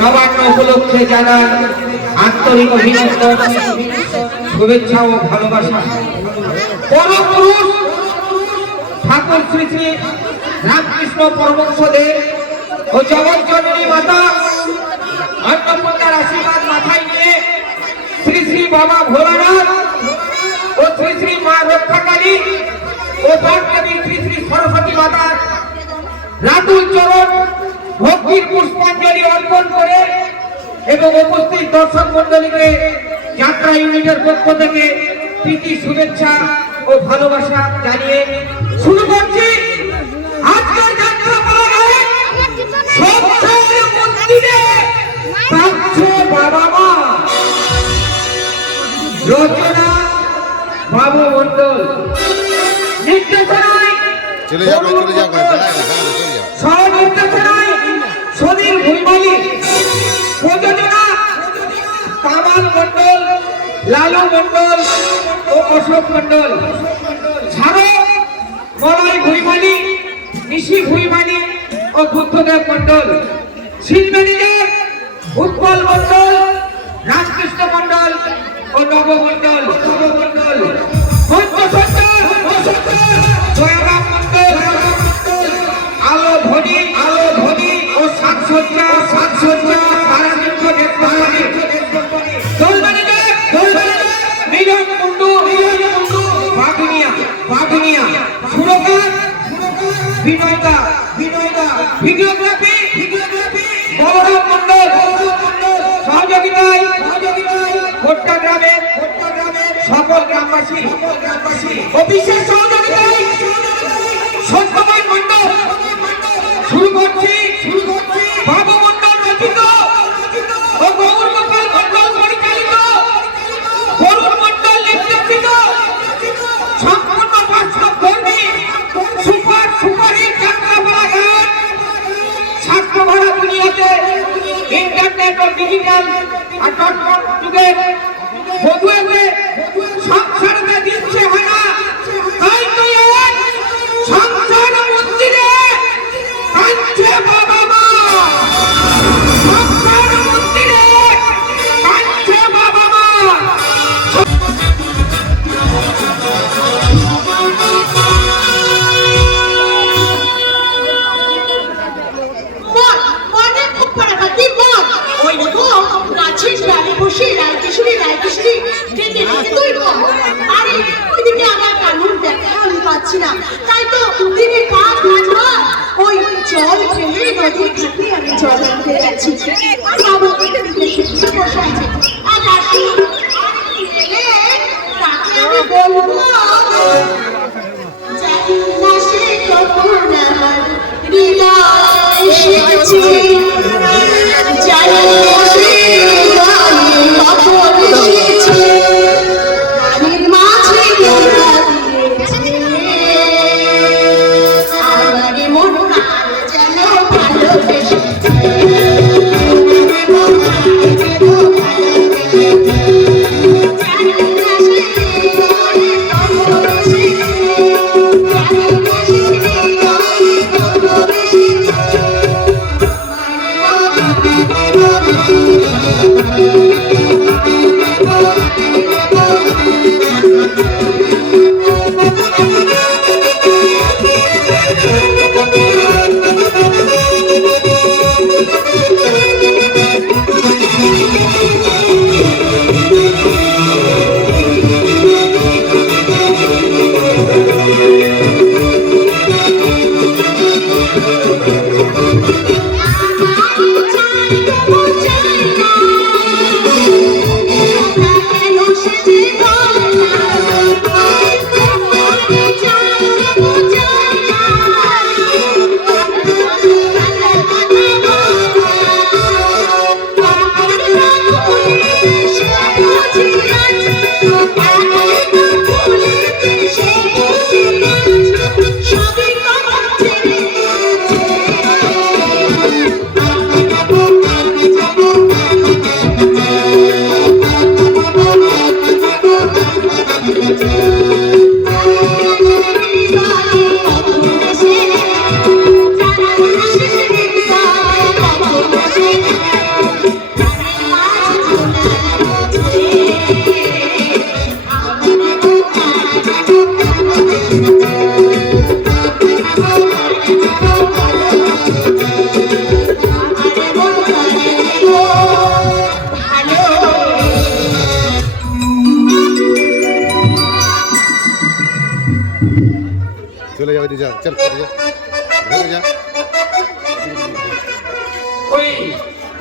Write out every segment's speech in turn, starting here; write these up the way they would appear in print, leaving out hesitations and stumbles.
নবান্ন উপলক্ষে জানান আন্তরিক অভিনন্দন, শুভেচ্ছা ও ভালোবাসা। পরমপুরুষ ঠাকুর শ্রী শ্রী রামকৃষ্ণ পরমহংসদেব ও জগৎজননী মাতা অন্নপূর্ণার আশীর্বাদ মাথায় নিয়ে শ্রী শ্রী বাবা ভোলানাথ ও শ্রী শ্রী মা রক্ষাকালী ও বটদেবী শ্রী শ্রী সরস্বতী মাতার রাতুল চরণ ভক্তির পুষ্পাঞ্জলি অর্পণ করে এবং উপস্থিত দর্শক মন্ডলীকে যাত্রা ইউনিটের পক্ষ থেকে প্রীতি শুভেচ্ছা ও ভালোবাসা জানিয়ে শুরু করছি আজকের যাত্রা পালায়। সবচেয়ে মন্দিরে থাকছে বাবা মা, রচনা বাবু মন্ডল, নির্দেশনায় সহ-নির্দেশনায় সুধীর ভুইমালি, প্রযোজনা কামাল মন্ডল, লালু মন্ডল ও অশোক মন্ডল, ছাড়ক মলয় ভুইমালি, নিশি ভুইমালি ও বুদ্ধদেব মন্ডল, শিল ম্যানেজার উৎপল মন্ডল, রামকৃষ্ণ মন্ডল ও নব মন্ডল, জয়রাম মন্ডল, আলো ধ্বনি ও সাজসজ্জা বিনয়দা, ভিডিওগ্রাফি বলরাম মন্ডল, সহযোগিতায় ভোট্টা গ্রামের সকল গ্রামবাসী ও বিশেষ সহযোগিতায় সত্যবান মন্ডল। শুরু করছি বাবু মন্ডল রচিত ও গৌর গোপাল মন্ডল পরিচালিত, গরুর মন্ডল নির্দেশিত সম্পূর্ণ বাস্তবধর্মী সুপারহিট যাত্রাপালা গান। স্বাস্থ্যভরা দুনিয়াতে ইন্টারনেট ও ডিজিটাল আর ডটকম যুগের বধুয়াকে সংসারকে দিচ্ছে হানা, তাই তো এক সংসার মন্দিরে কাঁদছে বাবা মা, সংসার মন্দিরে কাঁদছে বাবা মা। গাছের ডালে বসে রায়কিশোরী রায়কিশোরী ডেকে তুই আরে ওইদিকে আমার चल ঘুরে যা ওই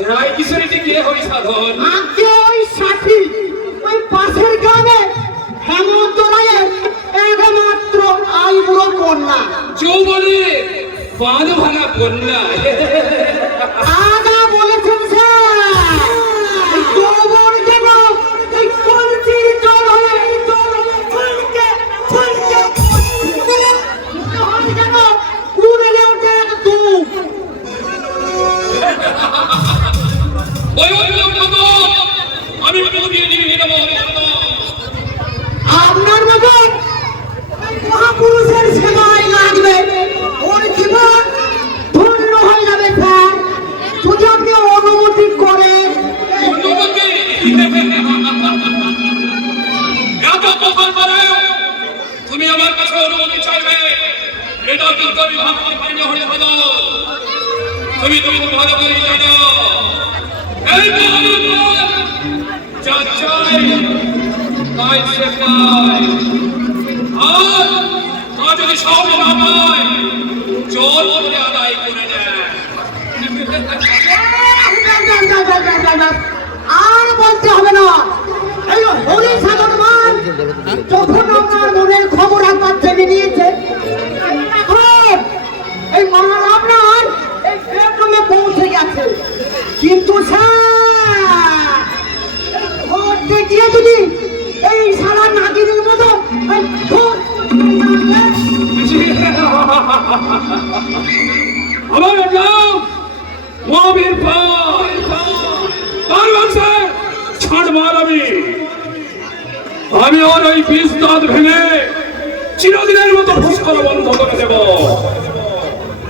রায় কিশোরীটি কে হই সাধন? আজকে ওই সাথী ওই পাশের গ্রামে হেমন্ত রায়ের একমাত্র আইবুড়ো কন্যা। যৌবনে বাঁধ ভাঙা কন্যা। আগা বলেছেন স্যার, এই যৌবন যেন এই কলসির জল হয়ে ফুলকে যেন উড়ে ওঠে এক ধূপ। আমি পৌঁছে দিয়ে দেবো। আপনার মতন ওই মহাপুরুষের সেবায় লাগবে, ওর জীবন ধন্য হয়ে যাবে স্যার, যদি আপনি অনুমতি করেন। অনুমতি? এত প্রকার করে তুমি আমার কাছে অনুমতি চাইবে, এটা কিন্তু আমি ভাবতে পারি না। হয়ে হলো তুমি খুব ভালো করে জানো এই যা চাই তাই সে পায়, আর যদি সব না পায় জোর করে আদায় করে নেয়। আর বলতে হবে না, এই হরি সাধন মান যখন আপনার মনের খবর একবার জেনে নিয়েছে, এখন এই মাল আপনার এই বেডরুমে পৌঁছে গেছে। কিন্তু স্যার ঘরতে গিয়ে যদি এই সারা নাগিনের মতো এই ঘর আমার নাম মহাবীর ছাড় মার। আমি ওর ওই বিষ দাঁত ভেঙে চিরদিনের মতো ফুসকার বন্ধ করে দেব।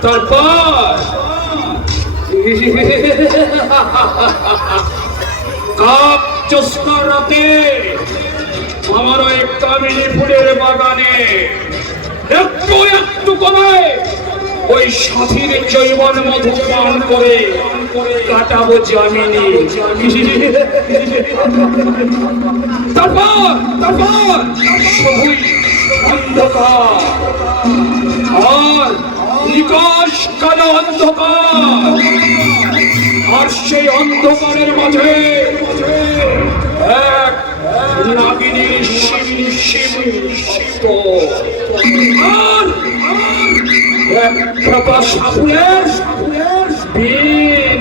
তারপর কাপ জ্যোৎস্নার রাতে আমার ওই কামিনী ফুলের বাগানে একটু একটু করে ওই সাথীর জৈবন মধু পান করে কাটাবো জামিনী। তারপর সবুজ অন্ধকার আর নিকাশ কালো অন্ধকার, আর সেই অন্ধকারের মাঝে এক নাগিনীর শিবিনী শিবিনী শব্দ, আর এক প্রভা সাপুরের বীণ।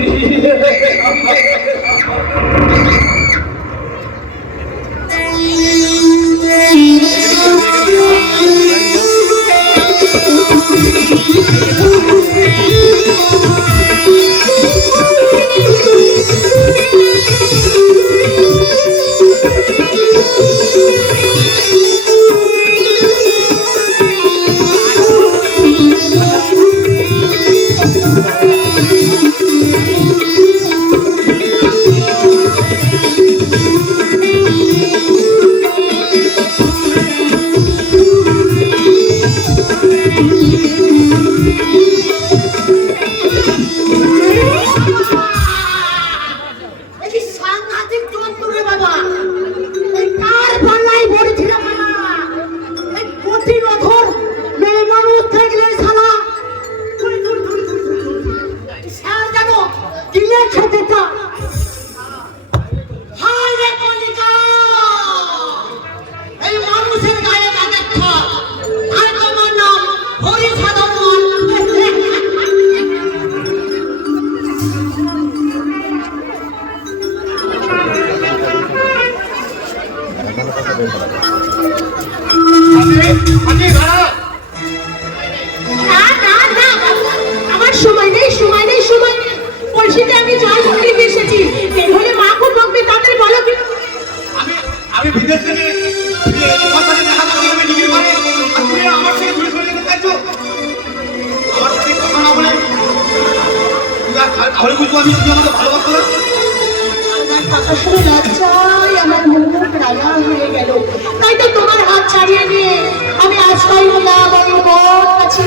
আমার সময় নেই, পরিস্থিতি আমি জল ভরে এসেছি, হলে মা খুব বকবে, তাদের বলো কি। আমি বিদেশ থেকে তোমার সাথে দেখা করতে আমি ডিগ্রি পাই, আর তুমি আমার থেকে দূরে সরে যেতে চাইছো। আমার সাথে কথা না বলে তাহলে বুঝবো আমি তুমি আমাকে ভালোবাসো না। আমার কথা শুনে লজ্জায় আমার মুখ রাঙা হয়ে গেল, তাই তো তোমার হাত ছাড়িয়ে নিয়ে আমি আশ্রয় হলাম ওই বোন কাছে।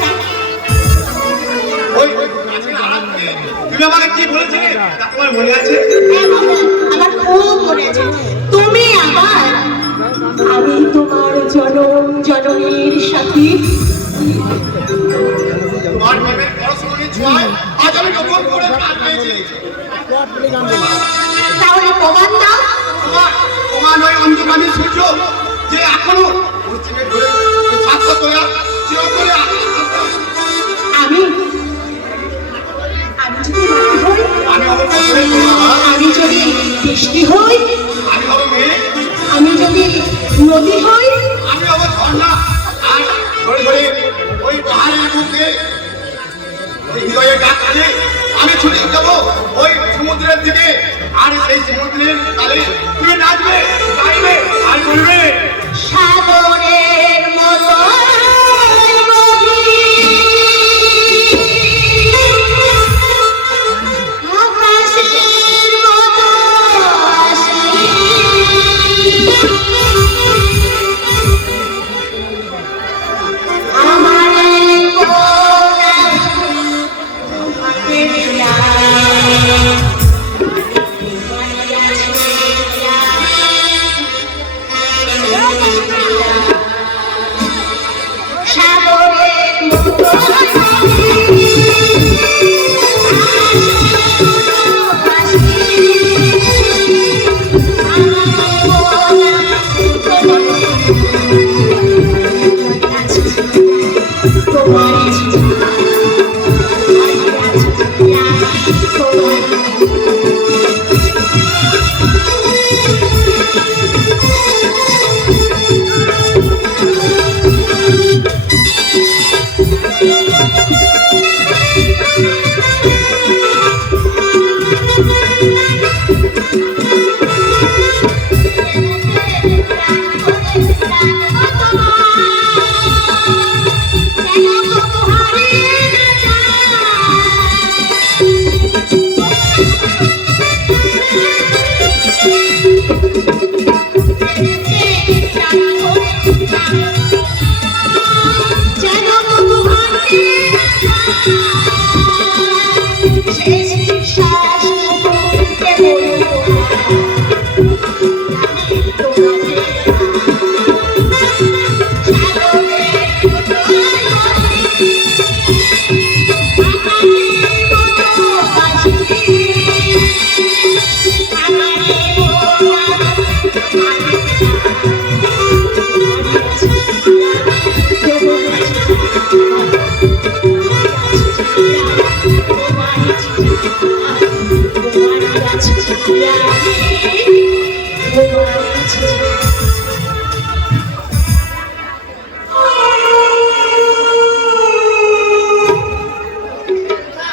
তুমি আমাকে কি বলেছিলে তা তোমার মনে আছে? আমার খুব মনে আছে। তুমি আমার, আমি তোমার জনম জননীর সাথী, তোমার প্রেমের পরশমণির ছোঁয়ায় আজ আমি নতুন করে প্রাণ পেয়েছি। তাহলে প্রমাণ দাও। তোমার নয় অন্ধকারী সূর্য যে এখনো পশ্চিমে ধরে ছাত্র তোলা চিরতরে আমি যদি মাটি হই, আমি হব পথের তোমার, আমি যদি বৃষ্টি হই, আমি হব মেয়ে, আমি যদি নদী হই, আমি হব ঝর্ণা। আর ধরে ধরে ওই পাহাড়ের বুকে হৃদয়ের গাছ কাজে আমি ছুটে যাবো ওই সমুদ্রের দিকে। আর সেই সমুদ্রের তালে তুমি নাচবে, গাইবে আর বলবে সাগরের মতো নদী, আকাশের মতো আশি, আমার কোনা তোমাকে দিলাম। সাগরের মতো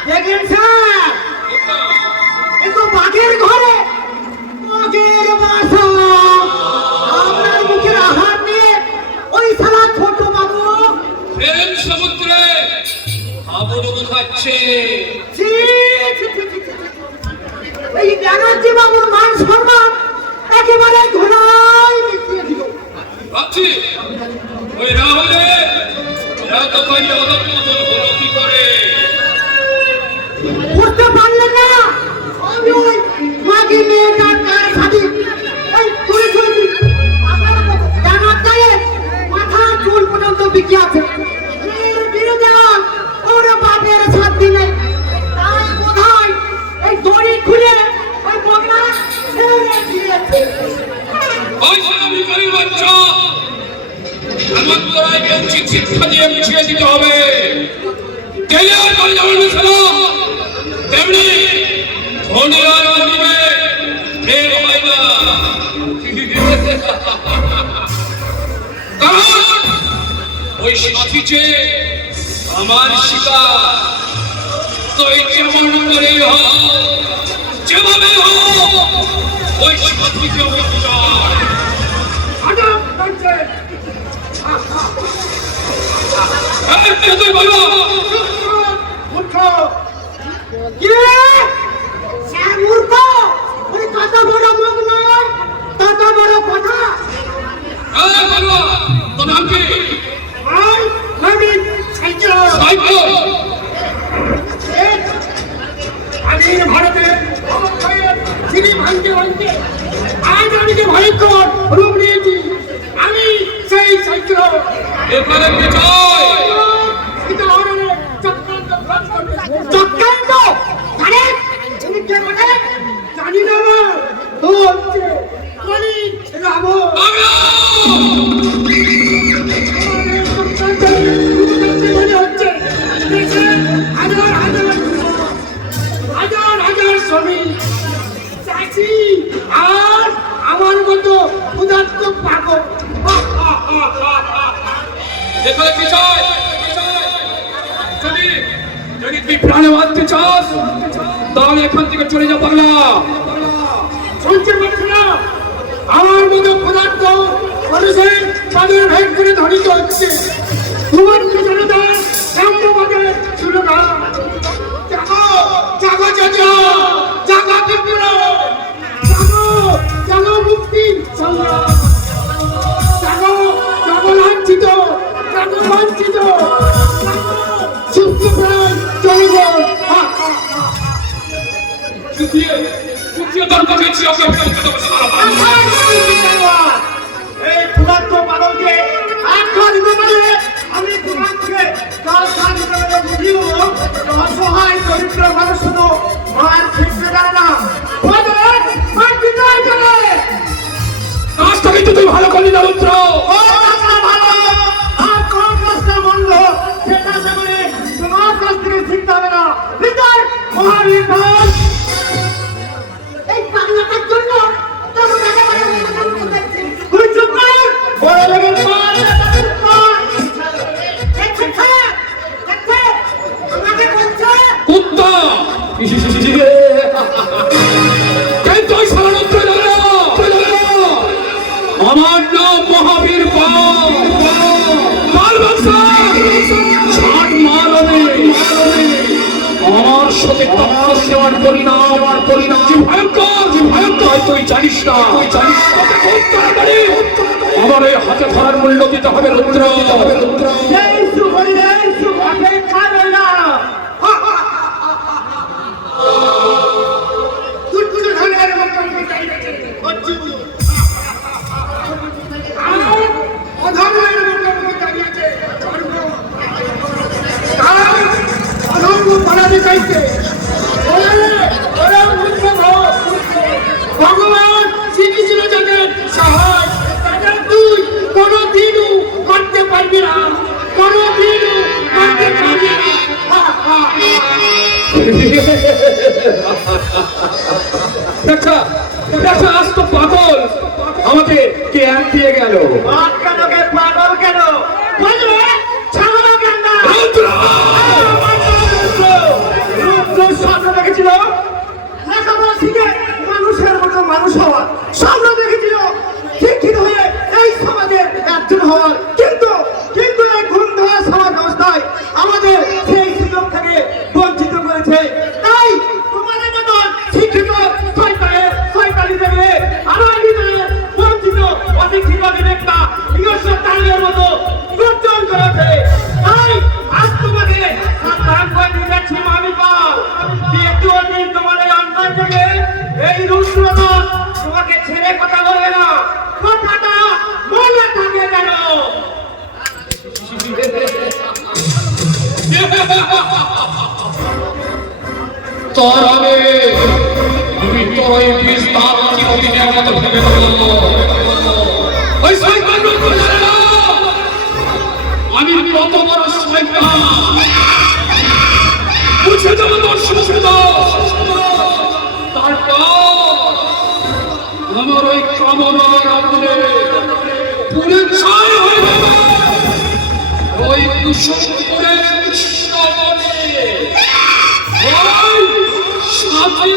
দেখলেন স্যার, এ তো বাঘের ঘরে বাঘের বাসা। আপনার মুখের আহার নিয়ে ওই সারা ছোট বাবু প্রেম সমুদ্রে আবরণ খাচ্ছে। ছি, ছি, ছি, ছি, ছি। এই ব্যানার্জি বাবুর মান সম্মান একেবারে ধুলায় মিশিয়ে দিল। ভাবছি ওই রাহুলে এতখানি অধঃপতন হলো কি করে? বুঝতে পারলেন না? আমি ওই মাগি মেয়েটার গায়ে ছাড়ি ওই তুলে তুলেছি। আপনার ডানার গায়ে মাথার চুল পর্যন্ত বিকি আছে। এর বিরুদ্ধে ওর বাপের শান্তি নেই। তাই বোধহয় এই দড়ি খুলে ওই বগলা ছেড়ে দিয়েছে। ওই শ্রমিকের বাচ্চা হেমন্ত রায়কে উচিত শিক্ষা দিয়ে মিশিয়ে দিতে হবে। গেলে আর করে যাবে না শোনো। তেমনি ধনী আর গরিবে প্রেম হয় না। কারণ ওই সাথী যে আমার শিকার। তো এই যেমন করেই হোক, যেভাবে হোক, ওই সাথীকে উদ্ধার। তুই বলো মূর্খ! কে? স্যার মূর্খ! ওই কত বড় মুখ নয়, কত বড় কথা। বলো তোর নাম কি? আমি সাইকেল। সাইকেল। আমি ভারতের অবক্ষয়ের সিঁড়ি ভাঙতে ভাঙতে আজ আমি যে ভয়ঙ্কর রূপ নিয়েছি, আমি সেই সাইকেল। এখানে কে চাই? আর আমার মতো ক্ষুধার্ত পাগল। এখানে কি চাই? যদি যদি তুই প্রাণে বাঁচতে চাস তাহলে এখান থেকে চলে যা পাগলা। শুনতে পাচ্ছি না? আমার মতো ক্ষুধার্ত মানুষের তাদের ভেদ করে ধ্বনিত হচ্ছে। তোমার জনতা সাম্যবাদের স্লোগান। জাগো জাগো জাগো জাগো ত্রিপুরা, জাগো জাগো মুক্তি সংগ্রাম, জাগো জাগো লাঞ্ছিত, জাগো বঞ্চিত, সুস্থ প্রাণ জনগণ। চুকিয়ে তোর কাছে ওকে সারা এই ক্ষুধার্ত পাগলকে আখ্যা দিতে পারলে আমি তোমাকে অসহায় দরিদ্র মানুষ শুধু মার খেতে পারে না, কাজটা কিন্তু তুই ভালো করলি না রুদ্র। আর কোন কাজটা মন্দ সেটা আশা করে তোমার কাছ থেকে শিখতে হবে না। মহাবীর এই পাগলাটার জন্য তুই চুপ কর, বড় লেগের পর কুত্তা কিন্তু ওই সারা রুদ্র জানে না। আমার নাম মহাবীর পাল। পাল বংশ ষাট মাল হবে। আমার সাথে টক্কর দেওয়ার পরিণাম যে ভয়ঙ্কর তুই জানিস না। খুব তাড়াতাড়ি আমার এই হাতে ধরার মূল্য দিতে হবে রুদ্র। ভগবান শ্রীকৃষ্ণ যাকে সাহায্য তাদের তুই কোনোদিনও করতে পারবি না, কোনোদিনও করতে পারবি না। আজ তো পাগল আমাকে জ্ঞান দিয়ে গেল। পাগল কেন বলবে? ছাগল কেন না? স্বপ্ন দেখেছিল লেখাপড়া শিখে মানুষের মতো মানুষ হওয়ার, স্বপ্ন দেখেছিল শিক্ষিত হয়ে এই সমাজের একজন হওয়ার, কিন্তু কিন্তু এই ঘুম ধরা সমাজ ব্যবস্থায় আমাদের সেই সুযোগ থেকে বঞ্চিত করেছে। তাই তোমাদের মতো শিক্ষিত শয়তানি দেবে আমার ভিতরে বঞ্চিত অশিক্ষিত বিবেকটা নিজস্ব তালিকার মতো গর্জন করেছে। তাই আজ তোমাকে সাবধান করে দিয়ে যাচ্ছি আমি পাল, দ্বিতীয় তোমার এই অন্তর থেকে এই রুদ্রনাথ তোমাকে ছেড়ে কথা বলবে না। কথাটা মনে থাকে কেন? তোর আমি তোর এই বিস্তার চিরদিনের মতো ভেবে ফেলবো। ওই শয়তান রুদ্র জানে না আমি কত বড় শয়তান। বুঝে যাবো তোর সুস্থ। তারপর আমার ওই কামনার আগুনে পুরে ছাই হয়ে যাবে ওই কুসুমপুরের কৃষ্ণবনে। ওই সাথী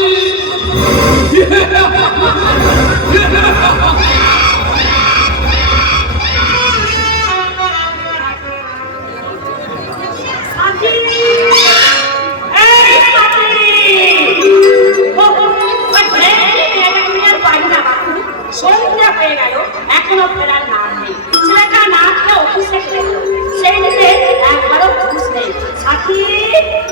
সন্ধ্যা হয়ে গেল, এখনো ফেরার নাম নেই। ছেলেটা না খেয়ে অফিসে গেল, সেই দিকে একবারও ঘুষ নেই। সাথী,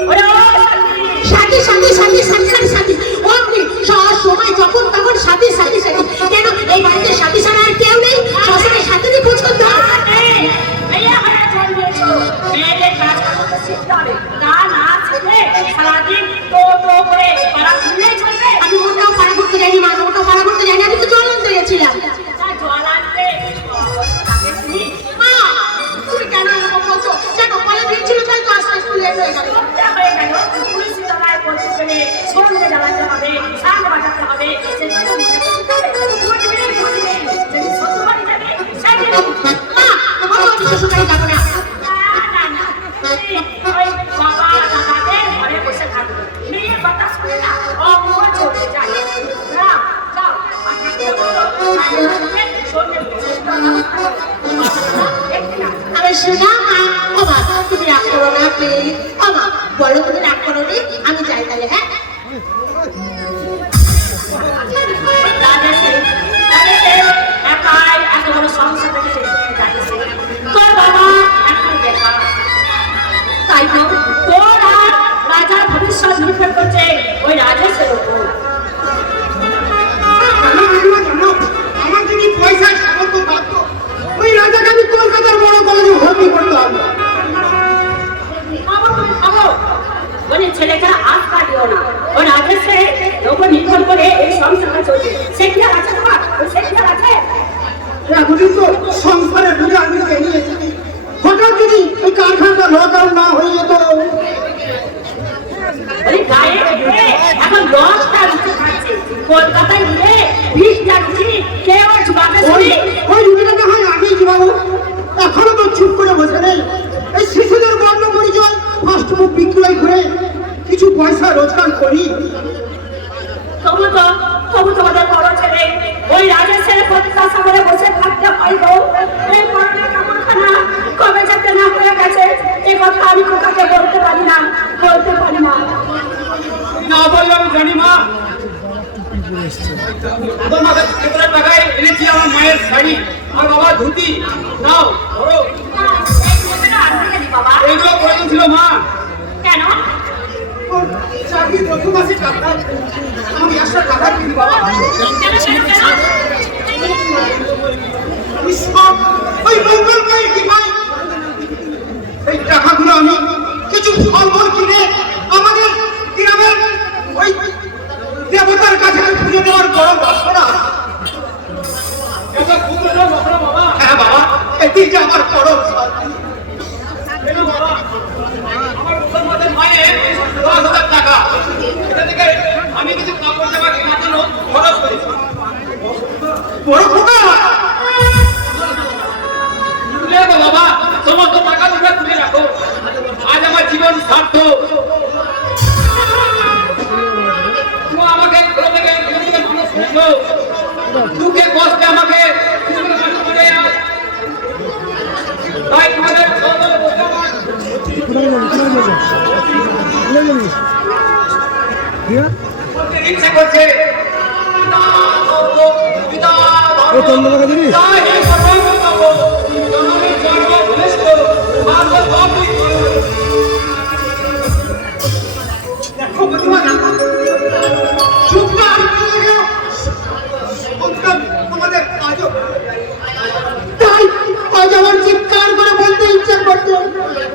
ওরে ও সাথী। সাথী সাথী সাথী সাথী সাথী সাথী, অমনি সব সময় যখন তখন সাথী সাথী আছে আমা বলো তুমি রাগ করো নি আমি যাই তাহলে হ্যাঁ একাই এত বড় সংসার থেকে যাচ্ছে তোর বাবা এখন দেখা তাই তো তোর আর রাজার ভবিষ্যৎ নির্ভর করছে ওই রাজেশের উপর। আমার যদি পয়সা সামর্থ্য থাকতো ওই রাজাকে আমি কলকাতার বড় কলেজে ভর্তি করতাম ওই ছেলেটা আজ কাটিও না ও রাজেশের উপর নির্ভর করে এই সংসারটা চলছে সে কি আছে তোমার সে কি আছে এখনই তো সংসারে ঢুকে আমি নিয়ে এসেছি হঠাৎ যদি ওই কারখানাটা লকডাউন না হয়ে যেত ওই গায়ে ঘুরে এখন 10টা রুটি খাচ্ছে কলকাতায় গিয়ে 20টা রুটি কে ওর জবাবে ওই শুনি ওই রুটিটা না হয় আমি জীবাবু এখনো তো চুপ করে বসে নেই এই শিশুদের বর্ণ পরিচয় ফাস্ট ফুড বিক্রয় করে কিছু পয়সা রোজগার করি তবু তোমাদের বড় ছেলে ওই রাজেশের প্রত্যাশা করে বসে থাকতে হয় গো এই পড়াটা কামাখানা কবে যাতে না হয়ে গেছে এই কথা আমি কোথাকে বলতে পারি না না বললে আমি জানি মা তোমার কাছে কেবলের টাকায় এনেছি আমার মায়ের শাড়ি আর বাবা ধুতি নাও ধরো এই কথাটা আনতে গেলি বাবা এইগুলো প্রয়োজন ছিল মা কেন চাকরি প্রথম মাসে টাকা আমি 100 টাকা দিই বাবা ওই মঙ্গল ভাই কি ভাই এই টাকাগুলো আমি কিছু ফলমূল কিনে আমাদের গ্রামের ওই দেবতার কাছে পুজো দেওয়ার বড় বাসনা এটা পুত্র না বাবা হ্যাঁ বাবা এটি যে আমার বড় শান্তি কেন বাবা আমার মুসলমানদের মায়ের 10,000 টাকা এটা থেকে আমি কিছু কাপড় জামা কেনার জন্য খরচ করেছি বড় খোকা তুলে দাও বাবা সমস্ত টাকা তোমরা তুলে রাখো আজ আমার জীবন সার্থক তুমি আমাকে ছোট থেকে মানুষ করেছো দুঃখে কষ্টে আমাকে মানুষ করে তাই তোমাদের ইচ্ছা করছে দেখো বুঝবা না চুপটা তোমাদের কাজও তাই আজ আমার চিৎকার করে বলতে ইচ্ছা করছে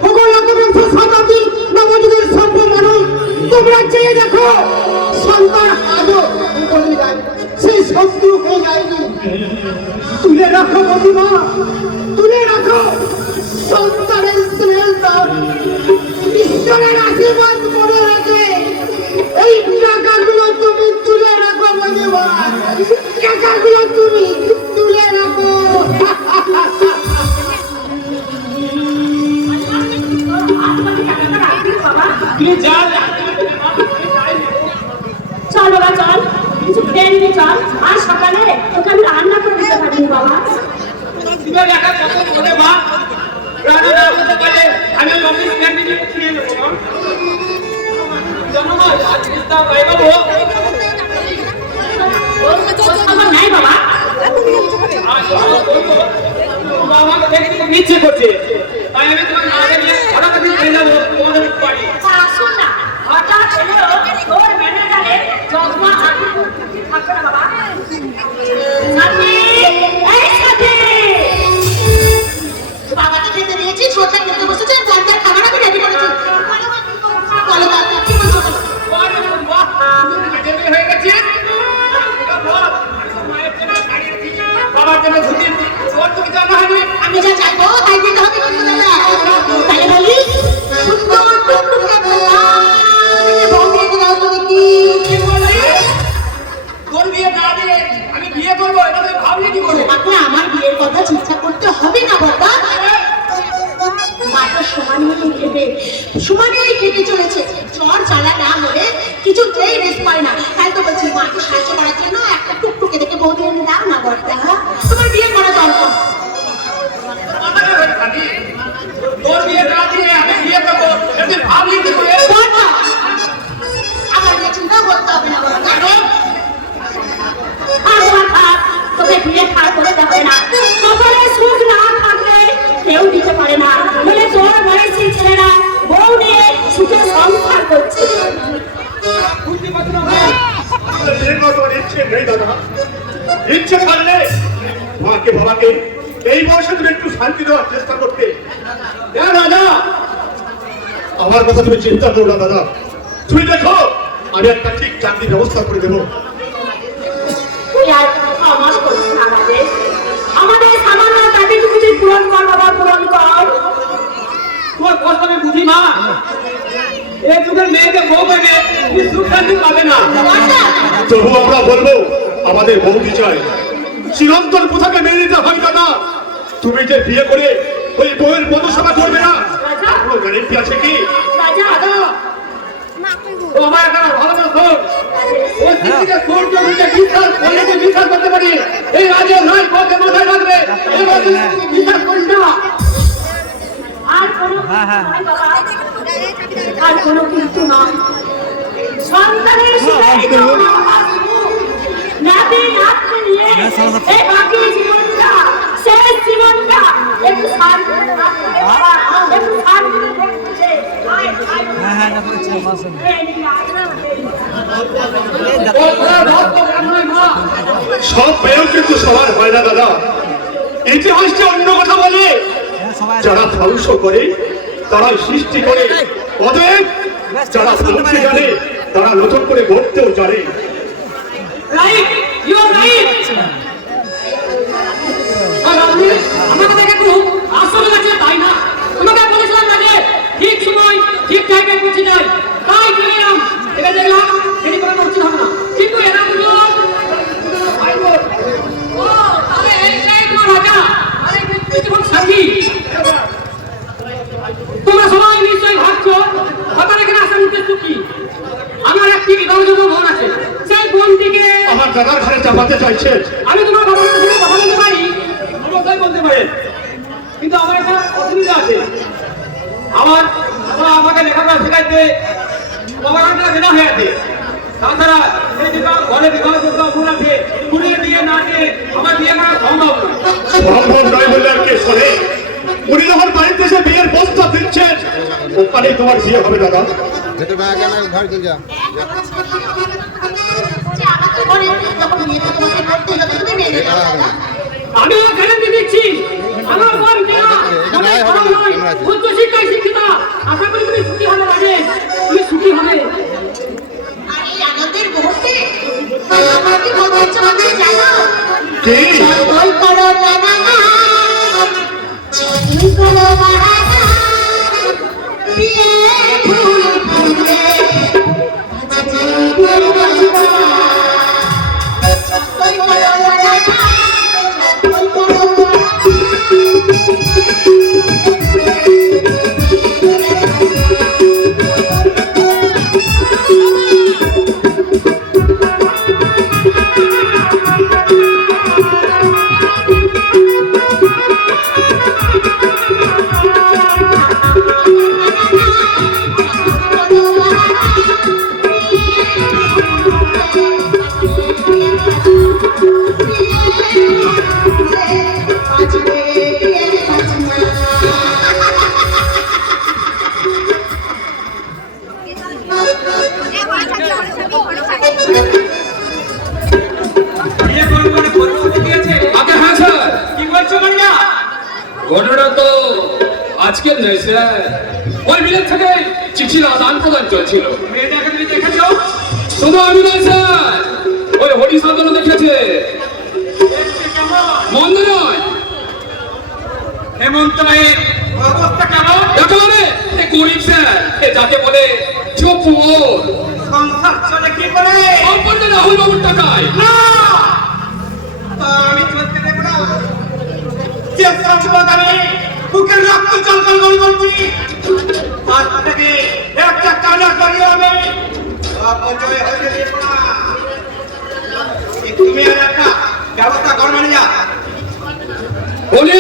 ভূগোল একবিংশ শতাব্দী নবযুগের সভ্য মানুষ তোমরা চেয়ে দেখো সন্তান আজও বলে যায় সেই শত্রু হয়ে যায়নি তুলে রাখো প্রতিমা তুলে রাখো সন্তানের স্নেহতা ঈশ্বরের আশীর্বাদ মনে রাখে এই টাকাগুলো তুমি তুলে রাখো প্রতিমা টাকাগুলো তুমি তুলে রাখো তুমি যা চল বাবা চল কিছু খেয়ে নিয়ে চল আর সকালে তোকে আমি রান্না করে দিতে পারি বাবা তুমি একা কত করে মা রান্না না করতে পারলে আমি অফিস ক্যান্টিনে খেয়ে নেবো মা জানো মা আজ চিন্তা হয়ে গেল আমার নাই বাবা আমাকে দেখে খুব ইচ্ছে করছে তাই আমি তোমার না দেখলে হঠাৎ আমি চলে যাবো তোমাদের বাড়ি শোন না হঠাৎ এলো তোর ম্যানেজারে যজমা আগে থাকবে না বাবা সাথী এই সাথী বাবাকে খেতে দিয়েছি ছোটটা খেতে বসেছে যার খাবার আমি রেডি করেছি বলো দাদা কি বলছো হয়ে গেছে বাবার জন্য ছুটি তোর তুমি জানা হবে আমি যা চাইবো তাই দিতে হবে কিন্তু দাদা তাই বলি সুন্দর টুকটুকে বন্ধে দাও তো দেখি তোর বিয়ে না দিয়ে আমি বিয়ে করবো এটা তুই ভাবলি কি করে আপনি আমার বিয়ের কথা চিন্তা করতে হবে না বাবা মাটা সমানেই কেটে চলেছে জ্বর জ্বালা না হলে কিছুতেই রেস্ট পায় না তাই তো বলছি মাকে সাহায্য করার জন্য একটা টুকটুকে দেখে বৌদি এনে দাও না বর্তা তোমার বিয়ে করা দরকার তোর বিয়ে ইচ্ছে থাকলে মাকে বাবাকে এই বয়সে তুমি একটু শান্তি দেওয়ার চেষ্টা করতে। হ্যাঁ রাজা, আমার কথা তুমি চিন্তা করো না দাদা, তুমি দেখো আমি একটা ঠিক চাকরির ব্যবস্থা করে দেবো। তুই আর আমার করিস না রাজেশ। আমাদের সামান্য দাবিটুকু তুই পূরণ কর বাবা, পূরণ কর। তোমার কথা আমি বুঝি মা, এই যুগের মেয়েকে বউ পেলে তুমি সুখ শান্তি পাবে না। তবু আমরা বলবো আমাদের বৌদি চাই, চিরন্তন প্রথাকে মেনে নিতে হয় দাদা। তুমি যে বিয়ে করে ওই বউয়ের বধূসভা করবে না, রাজা, কোনো গ্যারেন্টি আছে কি? রাজা, ও আমার একটা ভালো করে শোন, ওই দিকে সূর্য নিচে বিশ্বাস করলে যে বিশ্বাস করতে পারি, এই রাজের নয় পথে মাথায় রাখবে, এবার তুই বিশ্বাস করিস না। আর কোনো নয় বাবা, আর কোনো কিছু নয়। সন্তানের সুখে নাতি নাতনি নিয়ে এই বাকি জীবনটা, শেষ জীবনটা একটু শান্তি রাখতে বাবা, একটু শান্তি দেখতে চাই। সব মেয়েও কিন্তু সবার হয় না দাদা। ইতিহাসটা অন্য কথা বলে, যারা ধ্বংস করে তারা সৃষ্টি করে, অতএব যারা ধ্বংসে জানে তারা নতুন করে গড়তেও জানে। Right, you are right. আর আপনি আমাকে দেখে খুব আসলে লাগছে তাই না? তোমাকে বলেছিলাম না যে ঠিক সময় ঠিক টাইমে পৌঁছে যায়, তাই চলে এলাম। এটা দেখলাম এটি কোনো উচিত হবে না, কিন্তু এরা বললো ও তাহলে এই তোমার রাজা, আরে তোমার সাথী। তোমরা সবাই নিশ্চয়ই ভাবছো হঠাৎ এখানে আসার উদ্দেশ্য কি? আমার একটি বিবাহযোগ্য বোন আছে, সেই বোনটিকে আমার দাদার ঘরে চাপাতে চাইছে। আমি তোমার বাবার সাথে কথা বলতে পারি, অবশ্যই বলতে পারেন, কিন্তু আমার একটা অসুবিধা আছে। আমার বাবা আমাকে লেখাপড়া শেখাইতে বাবার একটা বেদা হয়ে আছে। তাছাড়া এই বিবাহ ঘরে বিবাহযোগ্য বোন আছে, বোনের বিয়ে না দিয়ে আমার বিয়ে করা সম্ভব না। সম্ভব নয় বললে আর কে শোনে? উনি যখন বাড়িতে এসে বিয়ের প্রস্তাব দিচ্ছেন, ওখানেই তোমার বিয়ে হবে দাদা। যেটা ব্যাগ এনে ঘর চলে যা। আমি গ্যারান্টি দিচ্ছি আমার বোন কিনা অনেক ভালো নয়, উচ্চ শিক্ষায় শিক্ষিতা। আশা করি তুমি সুখী হবে রাজে, তুমি সুখী হবে। আর এই আনন্দের মুহূর্তে আমার কি বলতে চলছে জানো? কি? জয় করো না না না, জয় করো না না না, বিয়ে ফুল ফুলে আজকে বিয়ে বাজনা। জয় করো না না না, জয় করো না না। বিয়ে করবো না করবো কি আছে? আগে হ্যাঁ স্যার, কি বলছো মারিয়া? ঘটনা তো আজকের নয় স্যার, ওই বিলের থেকে চিঠির আদান প্রদান চলছিল। মেয়েটাকে তুমি দেখেছো? শুধু আমি নয় স্যার, ওই হরিশাদনও দেখেছে। দেখতে কেমন? মন্দ নয়, হেমন্ত রায়ের অবস্থা কেমন? একেবারে এ গরিব স্যার, এ যাকে বলে চোপুর। সংসার চলে কি করে? সম্পূর্ণ রাহুল বাবুর টাকায়। না! তা আমি চলতে দেব না। যে সম্পদ আমি বুকের রক্ত চলচল করে বলছি, তার থেকে একটা কানা করিও আমি অপচয় হতে দেব না। তুমি আর একটা ব্যবস্থা কর মানিয়া। বলে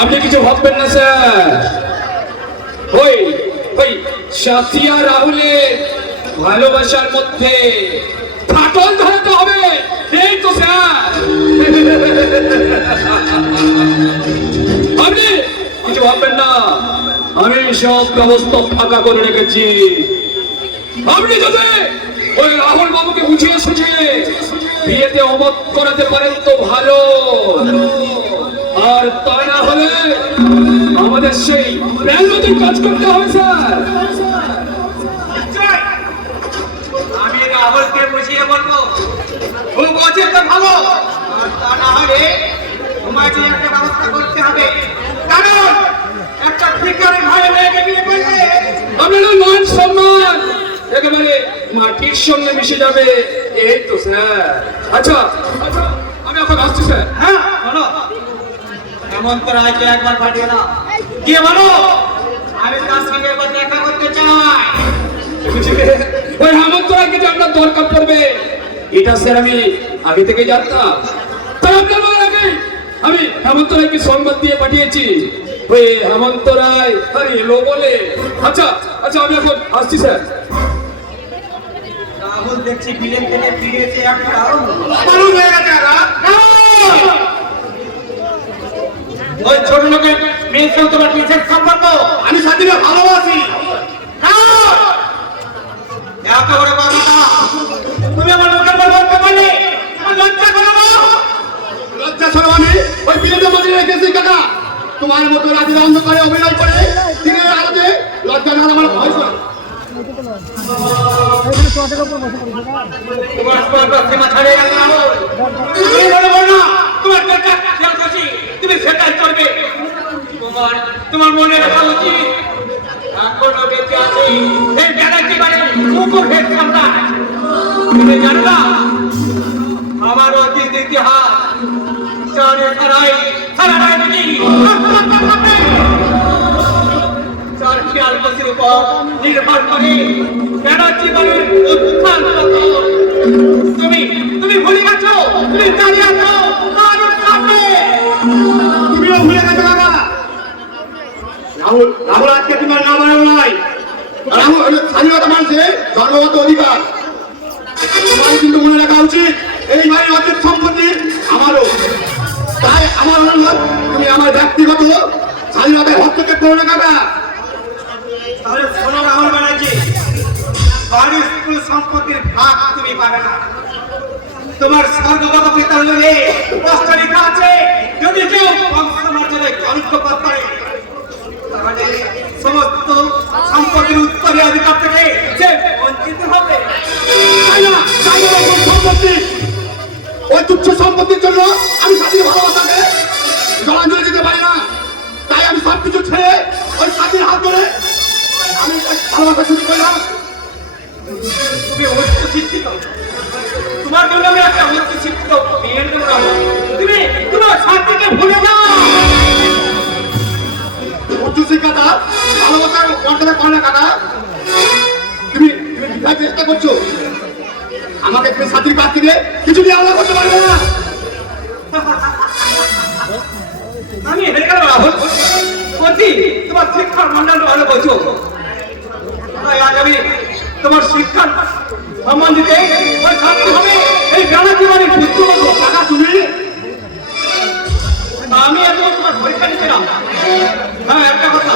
আপনি কিছু ভাববেন না স্যার, ওই ওই সাথী আর রাহুলের ভালোবাসার মধ্যে ফাটল ধরাতে হবে, এই তো স্যার। আপনি কিছু ভাববেন না, আমি সব ব্যবস্থা ফাঁকা করে রেখেছি। আপনি যদি ওই রাহুল বাবুকে বুঝিয়ে সুঝিয়ে বিয়েতে অমত করাতে পারেন তো ভালো, আর তা না হলে আমাদের সেই ব্যাংকের কাজ করতে হবে স্যার। আমি রাহুলকে বুঝিয়ে বলবো, খুব অচেত তো ভালো, আর তা না হলে তোমাকে একটা ব্যবস্থা করতে হবে। কারণ একটা ঠিকারে ঘরে মেয়েকে বিয়ে করলে আপনাদের মান সম্মান একেবারে মাটির সঙ্গে মিশে যাবে, এই তো স্যার। আচ্ছা আচ্ছা, আমি এখন আসছি স্যার। হ্যাঁ বলো, এমন তো রায়কে একবার পাঠিয়ে দাও, গিয়ে বলো আমি তার সঙ্গে একবার দেখা করতে চাই। ওই হেমন্ত রায়কে যে আপনার দরকার পড়বে এটা স্যার আমি আগে থেকে জানতাম, তাই আপনার বলার আগে আমি হেমন্ত রায়কে সংবাদ দিয়ে পাঠিয়েছি। ওই হেমন্ত রায় আরে এলো বলে। আচ্ছা আচ্ছা, আমি এখন আসছি স্যার। রাহুল দেখছি বিলেন থেকে ফিরেছে, একটা পালু হয়ে গেছে। ওই ছোট লোকের মেয়ের সঙ্গে তোমার বিশেষ সম্পর্ক, আমি স্বাধীনে ভালোবাসি। এত বড় কথা তুমি আমার মুখের উপর বলতে পারলে আমার লজ্জা করো না? লজ্জা শরম আমি ওই বিলেতে মধ্যে রেখেছি কাকা। তোমার মতো রাতের অন্ধকারে অভিনয় করে দিনের আলোতে লজ্জা না আমার ভয় করে। তোমার সীমা ছাড়িয়ে গেল না, তোমার দরকার খেয়াল করছি, তুমি সেটাই করবে। তোমার মনে রাখা উচিত এখনো বেঁচে আছে এই ব্যানার্জি বাড়ির মুকুটের সন্তান। তুমি জানো না আমার অতীত ইতিহাস জানে সারাই সারা রাজনীতি চার খেয়াল বসির উপর নির্ভর করে ব্যানার্জি বাড়ির উত্থান পতন। তুমি ভুলে গেছো, তুমি দাঁড়িয়ে আছো আমার সামনে। তুমিও ভুলে গেছো কাকা। রাহুল আজকে তোমার নাম নয়, রাহুল স্বাধীনতা মানুষের জন্মগত অধিকার। তোমার কিন্তু মনে রাখা উচিত এই বাড়ির অর্ধেক সম্পত্তি আমারও। তাই আমার অনুরোধ, তুমি আমার ব্যক্তিগত স্বাধীনতায় হস্তক্ষেপ করো না কাকা। তাহলে শোনো রাহুল ব্যানার্জি, বাড়ির স্কুল সম্পত্তির ভাগ তুমি পাবে না। তোমার স্বর্গগত পিতার লোকে স্পষ্ট লেখা আছে, যদি কেউ বংশমর্যাদায় কলঙ্কপাত করে তাহলে সমস্ত সম্পত্তির উত্তরাধিকার থেকে সে বঞ্চিত হবে। সম্পত্তি ওই তুচ্ছ সম্পত্তির জন্য আমি স্বাধীন ভালোবাসাকে জলাঞ্জলি দিতে পারি না। তাই আমি সবকিছু ছেড়ে ওই স্বাধীন হাত ধরে আমি ভালোবাসা শুরু করলাম। তুমি উচ্চ শিক্ষিত, তোমার জন্য আমি একটা উচ্চ শিক্ষিত মেয়ের জন্য তুমি তোমার শান্তিকে ভুলে যাও। উচ্চ শিক্ষাটা ভালোবাসার মর্যাদা করে না কাকা। তুমি বিধায় চেষ্টা করছো আমাকে তুমি স্বাধীন কাজ থেকে কিছু দিয়ে আলাদা করতে পারবে না। আমি হেরে গেলাম রাহুল, বলছি তোমার শিক্ষার মন্ডল ভালো বলছো। তাই আজ আমি তোমার শিক্ষার সম্মান দিতে ওই ছাত্র হবে এই ব্যানার্জি বাড়ির পুত্র বলবো। কাকা তুমি আমি এখন তোমার পরীক্ষা নিচ্ছিলাম। হ্যাঁ একটা কথা,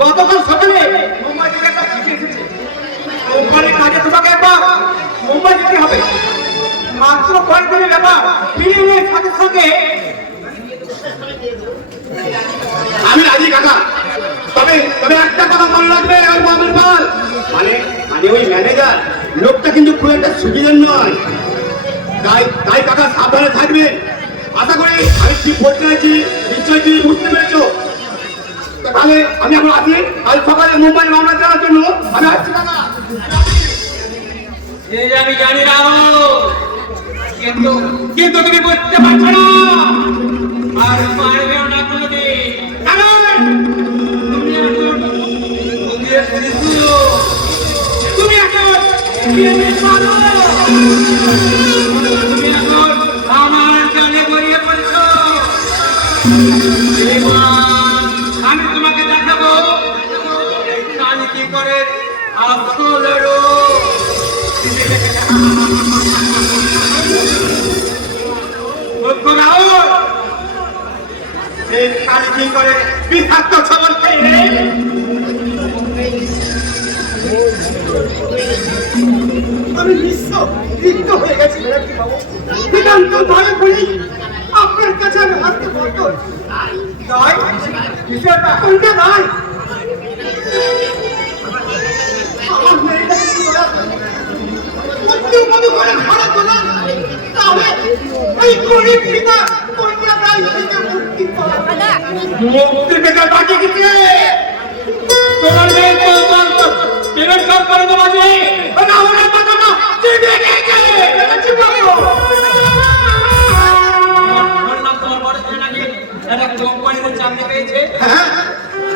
গতকাল সকালে মুম্বাই থেকে একটা চিঠি এসেছে। কোম্পানির কাজে তোমাকে একবার মুম্বাই যেতে হবে, মাত্র কয়েকদিনের ব্যাপার। বিলিয়নের সাথে সঙ্গে আমি রাজি কাকা। তবে তবে একটা কথা মনে রাখবে, ওই মামুল পাল মানে মানে ওই ম্যানেজার লোকটা কিন্তু খুব একটা সুবিধার নয়। তাই কাকা সাবধানে থাকবেন। আশা করি আমি কি বলতে চাইছি নিশ্চয়ই তুমি বুঝতে পেরেছো। তাহলে আমি এখন আসি, কাল সকালে মুম্বাই রওনা দেওয়ার জন্য আমি আসছি কাকা। আমি জানি না, কিন্তু কিন্তু তুমি বুঝতে পারছো না আর পারবেও না কোনোদিন। কারণ তুমি এখন ওদের শিশু, তুমি এখন তুমি এখন আমার জানে গড়িয়ে পড়ছো। আমি তোমাকে দেখাবো আমি কি করে আসল কি করে বিষাক্ত খবর খেয়ে আমি নিঃস্ব হয়ে গেছি ব্যানার্জি বাবু। নিতান্ত ভয় করি আপনার কাছে আমি হাত পারতো নয়, বিষয়টা কোনটা নয়। আমার মেয়েটাকে কি বলা মৃত্যু মধু করে ভাড়া তোলা, তাহলে এই গরিব পিতা কন্যা রাই থেকে মুক্তি পাওয়া। মুক্তি পেতে বাকি কিছু তোমার মেয়ে তো পেমেন্ট কাজ করে দেওয়া যায় না, ওরা তো না দিবে গেছে ব্যানার্জি বাবু। বললাম তোমার বড় ছেলে নাকি একটা কোম্পানিতে চাকরি পেয়েছে। হ্যাঁ,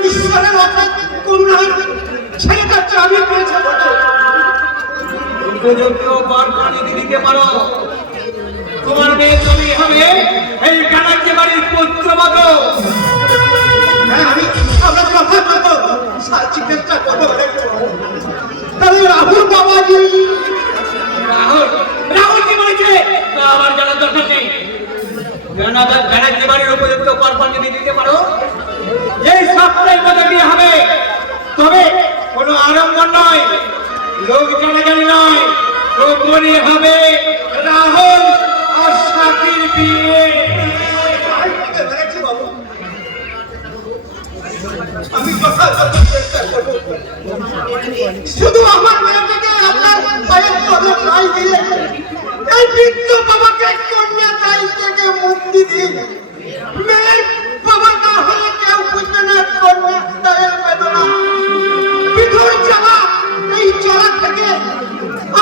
ঈশ্বরের অর্থাৎ করুণার ছেলেটা চাকরি পেয়েছে বলে উপযুক্ত বরকরা যদি দিতে পারো, তোমার মেয়ে তুমি হবে এই ব্যানার্জি বাড়ির পুত্রবধূ। হ্যাঁ, আমরা কথা বলবো, চিকিৎসা করবো। তাহলে রাহুল বাবাজি, রাহুল কি বলেছে আমার জানার দরকার নেই। ব্যানার্জি বাড়ির উপযুক্ত বরকরা যদি দিতে পারো, এই সপ্তাহের মধ্যে বিয়ে হবে। তবে কোনো আড়ম্বর নয়, লোক জানাজানি নয়, গোপনে হবে রাহুল আর সাথীর বিয়ে। বাবু, আমি কথা বলতে চেষ্টা করবো। শুধু আমার মেয়েটাকে আপনার পায়ের তলে ঠাঁই দিয়ে এই বৃদ্ধ বাবাকে কন্যা দায় থেকে মুক্তি দিন। মেয়ের বাবা না হলে কেউ বুঝবে না কন্যা দায়ের বেদনা। বিধুর যাওয়া এই চলা থেকে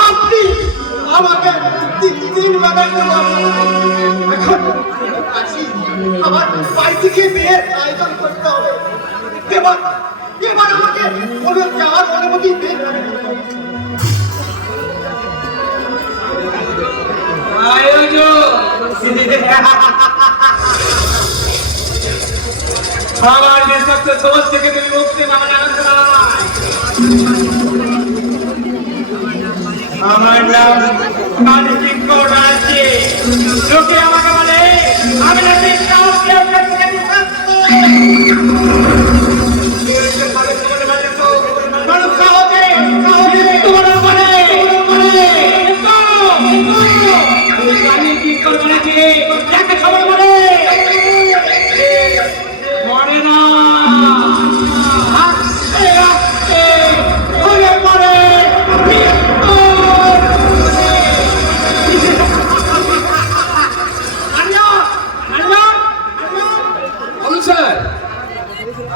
আপনি আমাকে মুক্তি দিন বানাতে পারবেন। এখন আসি, আমার বাড়ি থেকে বিয়ের আয়োজন করতে হবে। এবার আমাকে যাওয়ার অনুমতি দিন। আমার নিঃশব্দ সমাজ থেকে তুমি মুক্তি পাবে। আমার নাম মানসিক করোনা আছে, লোকে আমাকে বলে আমি নাকি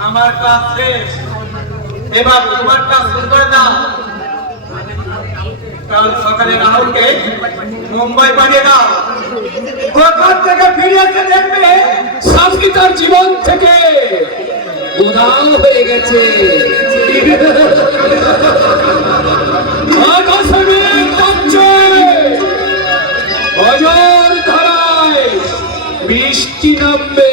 আমার কাজ শেষ, এবার তোমার কাজ শুরু করে দাও। কাল সকালে রাহুলকে মুম্বাই পাঠিয়ে দাও। ওখান থেকে ফিরে এসে দেখবে সামকি তার জীবন থেকে উধাও হয়ে গেছে। আকাশে মেঘ নামছে, অজর ধারায় বৃষ্টি নামবে।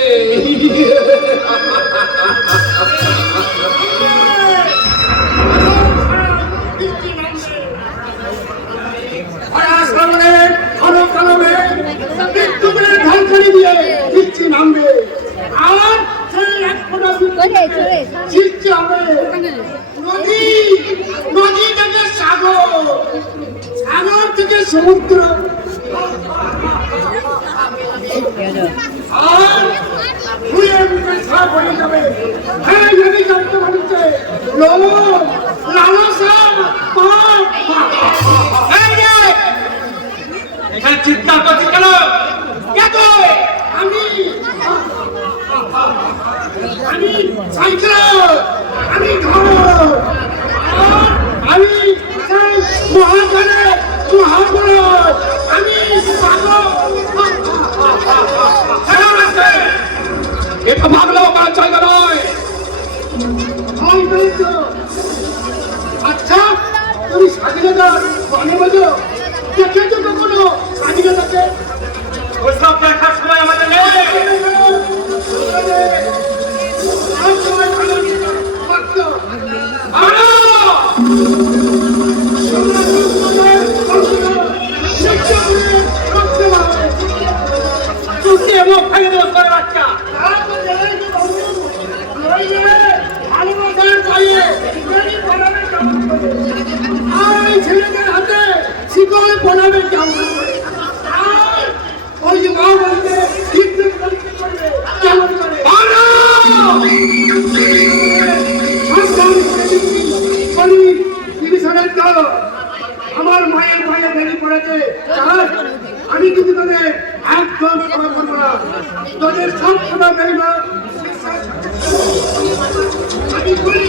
সাগর থেকে সমুদ্র, আর ঘুরে ঘুরে সব হয়ে যাবে। হ্যাঁ, যদি জানতে পারছে এখানে চিৎকার করছি কেন? আমি সাইকেল, আমি ঘর, আমি মহাজনে মহাবল, আমি এটা ভাবলেও করার জায়গা নয়। আচ্ছা, তুমি স্বাধীনতার মানে বোঝো? দেখেছো কখনো স্বাধীনতাকে? ওইসব দেখার সময় আমাদের নেই। ছেলেদের হাতে ভয়ে ভয়ে ভেঙে পড়েছে। জাহাজ, আমি কিন্তু তোদের একদম ক্ষমা করবো না। তোদের সব সময় বেরিয়ে আমি গুলি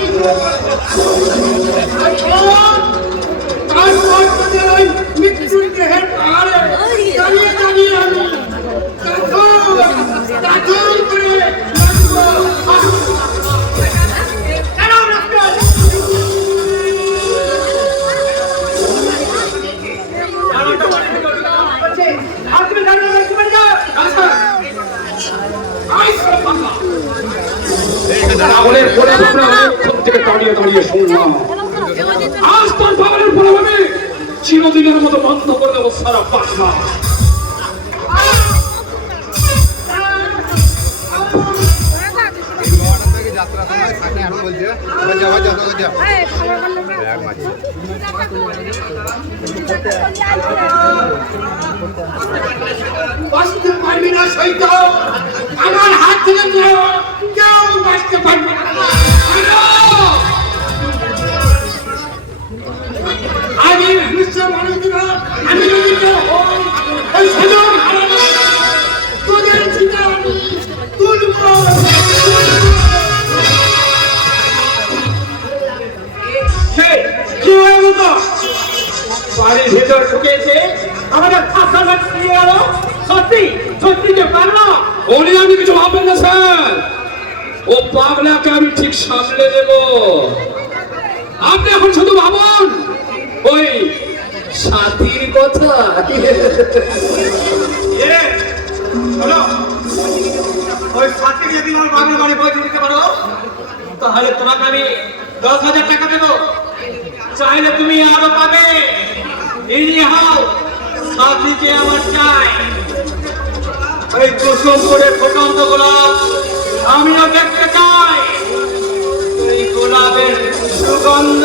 তারপর তোদের ওই মৃত্যুর দেহের পাহাড়ে দাঁড়িয়ে দাঁড়িয়ে আমি কাঠল করে রাখবো। আপনি দাঁড়িয়ে রাখবেন না। পাগলের বলে আমরা অনেকক্ষণ থেকে দাঁড়িয়ে দাঁড়িয়ে শুনলাম। আজ তোর পাগলের বলে আমি চিরদিনের মতো বন্ধ করে দেবো সারা পাখা। যাত্রা সময় থাকে এখন বলছে যাওয়া যাওয়া যা বাঁচতে পারবি না শৈতান, আমার হাত থেকে কেউ বাঁচতে পারবে না। আমি বিশ্বের মানুষরা আমি যদি কেউ হই, ওই সুযোগ হারাবো, তোদের চিন্তা আমি তুলব। কি হয়ে গেল? বাড়ির ভেতর ঢুকেছে আমাদের ফাঁসাঘাট ফিরে গেল। সত্যি সত্যি যে পাগলা ওরে আমি কিছু ভাববেন না স্যার, ও পাগলাকে আমি ঠিক সামলে দেব। আপনি এখন শুধু ভাবুন ওই সাথীর কথা। শোনো, ওই সাথী যদি আমার বাবার বাড়ি পৌঁছে দিতে পারো তাহলে তোমাকে আমি 10,000 টাকা দেবো। চাইলে তুমি আরো পাবে। এই হাও সাথীকে আমার চাই। এই কুসুম করে ফোটান্ত গোলাপ আমিও দেখতে চাই। এই গোলাপের সুগন্ধ।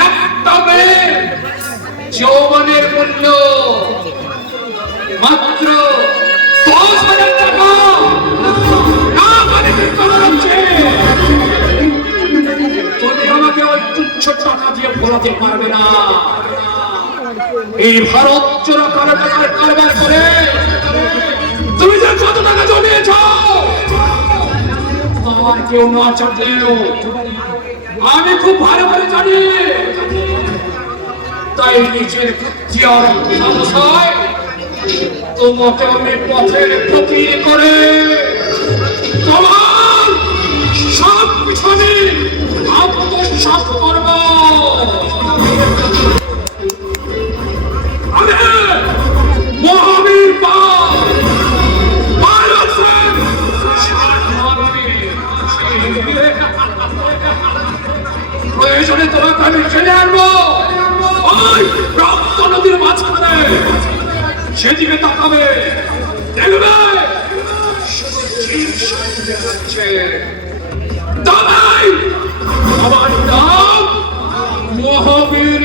একটা মেয়ে যৌবনের মূল্য মাত্র 10,000 টাকা। তুমি আমাকে ওই তুচ্ছ টাকা দিয়ে ভোলাতে পারবে না। এই ভারত চোরা কালো টাকার কারবার করে তুমি যে কত টাকা জমিয়েছ আর কেউ না চাইলেও আমি খুব ভালো করে জানি। তাই নিজের বুদ্ধির অবস্থায় তোমাকে আমি পথের ফকির করে তোমার সব পিছনে আত্মসাৎ করব। আমি মহাবীর প্রয়োজনে তোমাকে আমি ফেলে আনবো ওই রক্ত নদীর মাঝখানে। সেদিকে তাকাবে, দেখবে দাদাই আমার নাম মহাবীর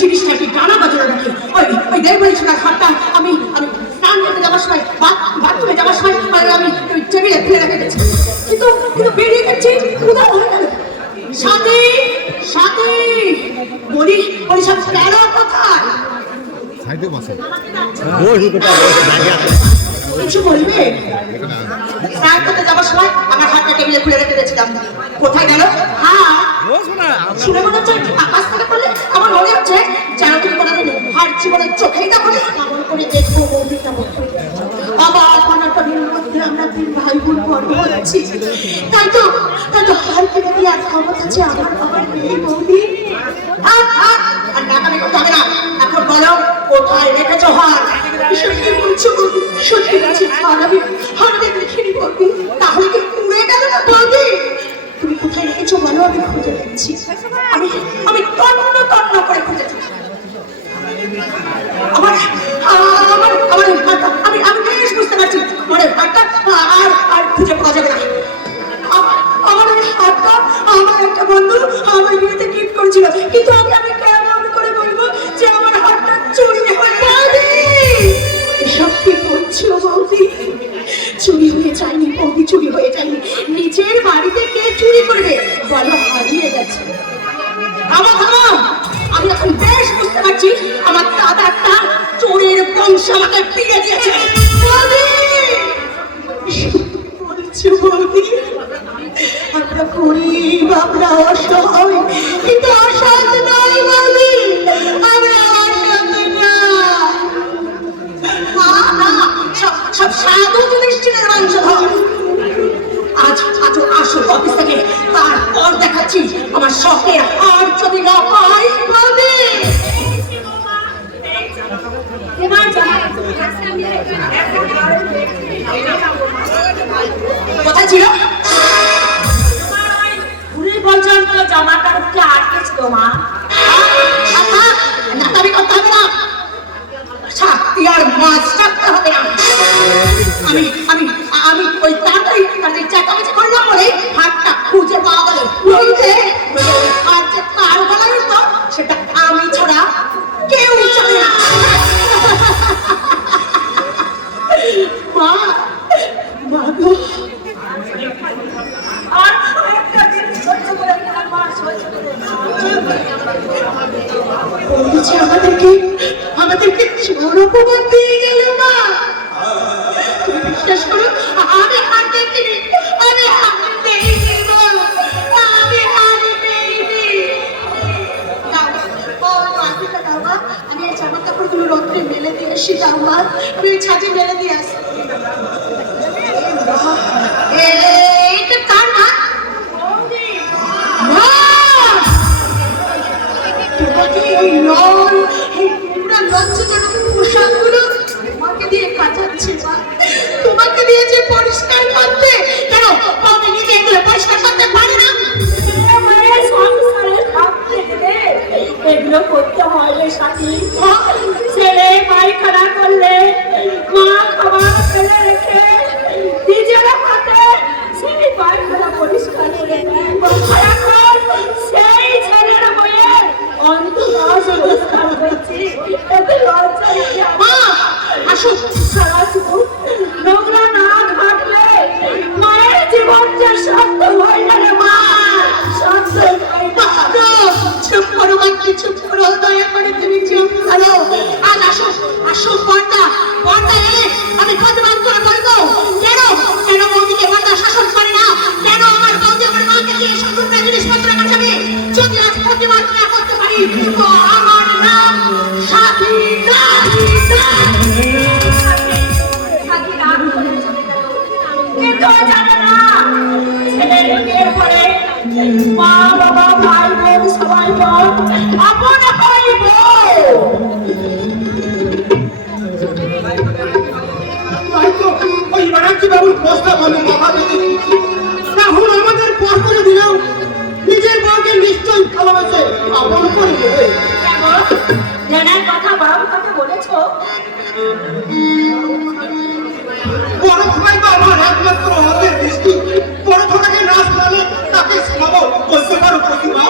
জিনিসটা কি গানা বাজানো নাকি? ওই দেড় ছোটার খাটটা আমি স্নান করতে যাওয়ার সময় বাথরুমে যাওয়ার সময় আমি টেবিলে ফেলে রেখে গেছি, কিন্তু বেরিয়ে গেছি কোথাও হয়ে গেল। সাথী সাথী বলি সব গেল কোথায়? সাইডে বসে কিছু বলবে? স্নান করতে যাওয়ার সময় আমার হাতটা টেবিলে খুলে রেখে গেছিলাম, কোথায় গেল? হ্যাঁ শুনে মনে হচ্ছে আকাশ থেকে পড়লে আমার মনে হচ্ছে যেন তুমি কোনোদিন হার জীবনের চোখেই দেখো এমন করে দেখবো বৌদিটা আবার পানাটার মধ্যে আমরা 3 ভাই বোন গর্ব হয়েছি। তাই তো হার থেকে দিয়ে আর ক্ষমতা আছে আমার মেয়ে বৌদি। আর নাকামি করতে হবে না, এখন বলো কোথায় রেখেছো হার? সত্যি বলছো বৌদি, সত্যি বলছি হার আমি হার দেখে বলবি, তাহলে কি উড়ে গেল না? বৌদি তুমি কোথায় রেখেছো বলো, আমি খুঁজে দিচ্ছি। আমি আমি তন্ন তন্ন করে খুঁজেছি। আমার আমার আমার হাতটা আমি আমি বেশ বুঝতে পারছি আমার হাতটা আর খুঁজে পাওয়া যাবে না। আমার ওই হাতটা আমার একটা বন্ধু আমার বিয়েতে গিফট করেছিল, কিন্তু আমি কেমন করে বলবো যে আমার হাতটা চুরি হয়ে গেছে? এসব কি বলছো বৌদি? চুরি হয়ে যায়নি বৌদি, চুরি হয়ে যায়নি। নিজের বাড়িতে কে চুরি করবে বলো? হারিয়ে গেছে। থামো থামো, আমি এখন বেশ বুঝতে পারছি আমার দাদা একটা চোরের বংশ আমাকে ফিরে দিয়েছে। বৌদি বলছো বৌদি, আমরা গরিব, আমরা অসহায়, কিন্তু অসৎ নয় বৌদি, আমরা অসৎ না। সব সাধু যুধিষ্ঠিরের বংশধর। আজ আসো অফিস থেকে, তারপর দেখাচ্ছি আমার শখের হার যদি না পাই বলবে। কোথায় ছিল? পুরী পর্যন্ত জমাটা উঠে আটকেছিল মা। নাতামি করতে হবে না, শাস্তি আর মাছ রাখতে হবে না। আমি আমি আমি ওই তাড়াতাড়ি চেঁচামেচি করলাম বলে হাতটা খুঁজে পাওয়া গেল। নইলে আর যে তার গলায় উঠতো সেটা আমি ছাড়া কেউ জানে না। মা মা গো, আর একটা দিন সহ্য করে নিলাম মা, সহ্য করে। বলছি আমাদেরকে চোর অপবাদ দিয়ে গেল মা। তুমি বিশ্বাস করো, আমি হাত দেখিনি, আমি হাত দেখিনি গো, আমি হাত দেখিনি। দাও, ও মাটিটা দাও মা, আমি এই জামা কাপড়গুলো রোদ্রে মেলে দিয়ে আসি। দাও মা, আমি ওই ছাদে মেলে দিয়ে আসি। এইটা কার না? মা, তোমাকে এই লাল, এই পুরা লজ্জাজনক পোশাকগুলো তোমাকে দিয়ে কাচাচ্ছি মা, তোমাকে দিয়েছে পরিষ্কার করতে। কেন আমি নিজে এগুলো পরিষ্কার করতে পারি না? মায়ের সংসারে থাকতে গেলে এগুলো করতে হয় রে সাথী। ছেলে পায়খানা করলে মা খাবার ফেলে রেখে নিজের হাতে সেই পায়খানা পরিষ্কার করে দেয়। এখন সেই ছেলের বইয়ে অন্তরাস পরিষ্কার করছি, এতে লজ্জা লাগে মা আসো, সারা জীবন নোংরা না ঘাটলে মায়ের জীবন যে শান্ত হয় না রে মা, শান্ত হয় না। চুপ করো মা, চুপ করো, দয়া করে তুমি চুপ করো। আজ আসো আসো, পর্দা এলে আমি প্রতিবাদ করে বলবো কেন বৌদিকে পর্দা শাসন করে না, কেন আমার বৌদি আমার মাকে দিয়ে সম্পূর্ণ জিনিসপত্র কাটাবে। যদি আজ প্রতিবাদ না করতে পারি তো আমার নাম সাথী কিন্তু জানে না ছেলের বিয়ের পরে মা বাবা ভাই বোন সবাই বোন আপন হইব। হয়তো ওই বাণিজ্য বাবুর প্রস্তাব হলো বাবা দিদি, রাহুল আমাদের পর করে দিলেও নিজের বউকে নিশ্চয়ই ভালোবাসে, আপন করে দেবে। জানার কথা বড় কথা বলেছো। বড় ভাই তো আমার একমাত্র হাতের দৃষ্টি, বড় ভাইকে না শোনালে তাকে শোনাবো বলতে পারো প্রতিমা?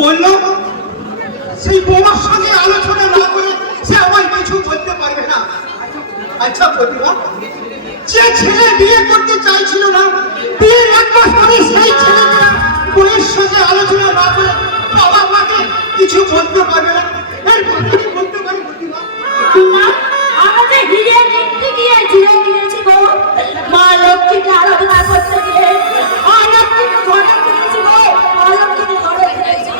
বললো সেই বৌমার সঙ্গে আলোচনা না করে সে আমার কিছু বলতে পারবে না। আচ্ছা প্রতিমা, যে ছেলে বিয়ে করতে চাইছিল না, বিয়ের এক মাস পরে সেই ছেলেটা বউয়ের সঙ্গে আলোচনা না করে বাবা মাকে কিছু বলতে পারবে না, এর কথাটি বলতে পারি প্রতিমা? আমাদের হিরে কিনতে গিয়ে জিরে কিনেছি গো, মা লক্ষ্মীকে আরাধনা করতে গিয়ে অলক্ষ্মীকে ঘরে কিনেছি গো, অলক্ষ্মীকে ঘরে কিনেছি।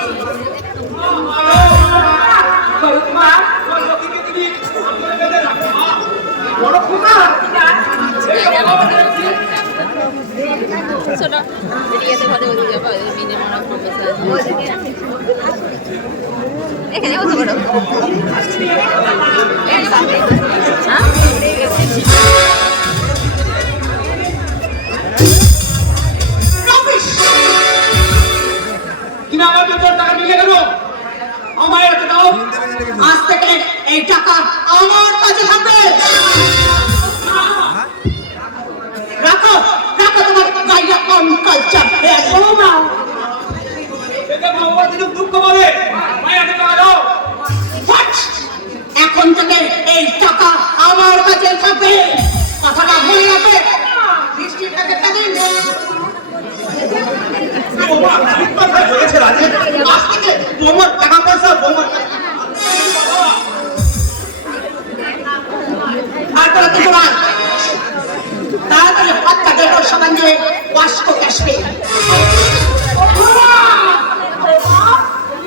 মা বড় খোকা ছোট এদিকে ঘরে ওদিকে যাবো মিনে মনে এখানে কত বড় আজ থেকে এই টাকা আমার কাছে থাকবে। রাখো রাখো তোমার গাইয়া কম কালচার। এখন থেকে এই টাকা আমার কাছে থাকবে, কথাটা মনে রাখবে। বৃষ্টির প্যাকেটটা দিন। আজ থেকে তোমার টাকা পয়সা তোমার আর তোরা কিছু না, তাড়াতাড়ি হাতটা দেড় সাবান দিয়ে ওয়াশ করতে আসবে।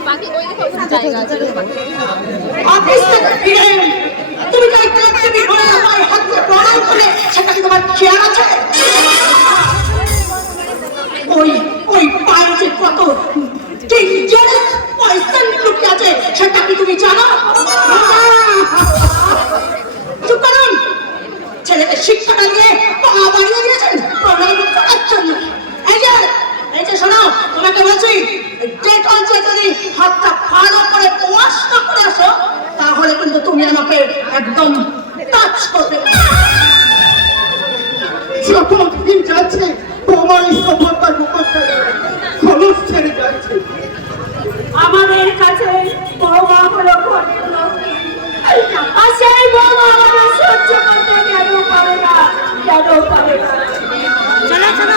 বাকি ওই দেখো জায়গা আছে অফিস থেকে ফিরে তুমি যাই কাজে ঘরে আমার হাতে প্রণাম করে সেটা কি তোমার খেয়াল আছে? ওই ওই পায়ে কত ডেঞ্জারাস পয়সন লুকিয়ে আছে সেটা কি তুমি জানো? চুপ করুন, ছেলেকে শিক্ষাটা দিয়ে পা বাড়িয়ে দিয়েছেন প্রণাম করার জন্য। এই যে শোনো, তোমাকে বলছি ডেটল যে যদি হাতটা ভালো করে ওয়াশ না করে আসো তাহলে কিন্তু তুমি আমাকে একদম টাচ করবে। যখন দিন যাচ্ছে তোমার সফলতার মুখটা খরচ ছেড়ে যাচ্ছে। আমাদের কাছে বৌমা হলো ঘরের লক্ষ্মী, আর সেই বৌমা আমরা সহ্য করতে কেন পারে না, কেন পারে না? চলো চলো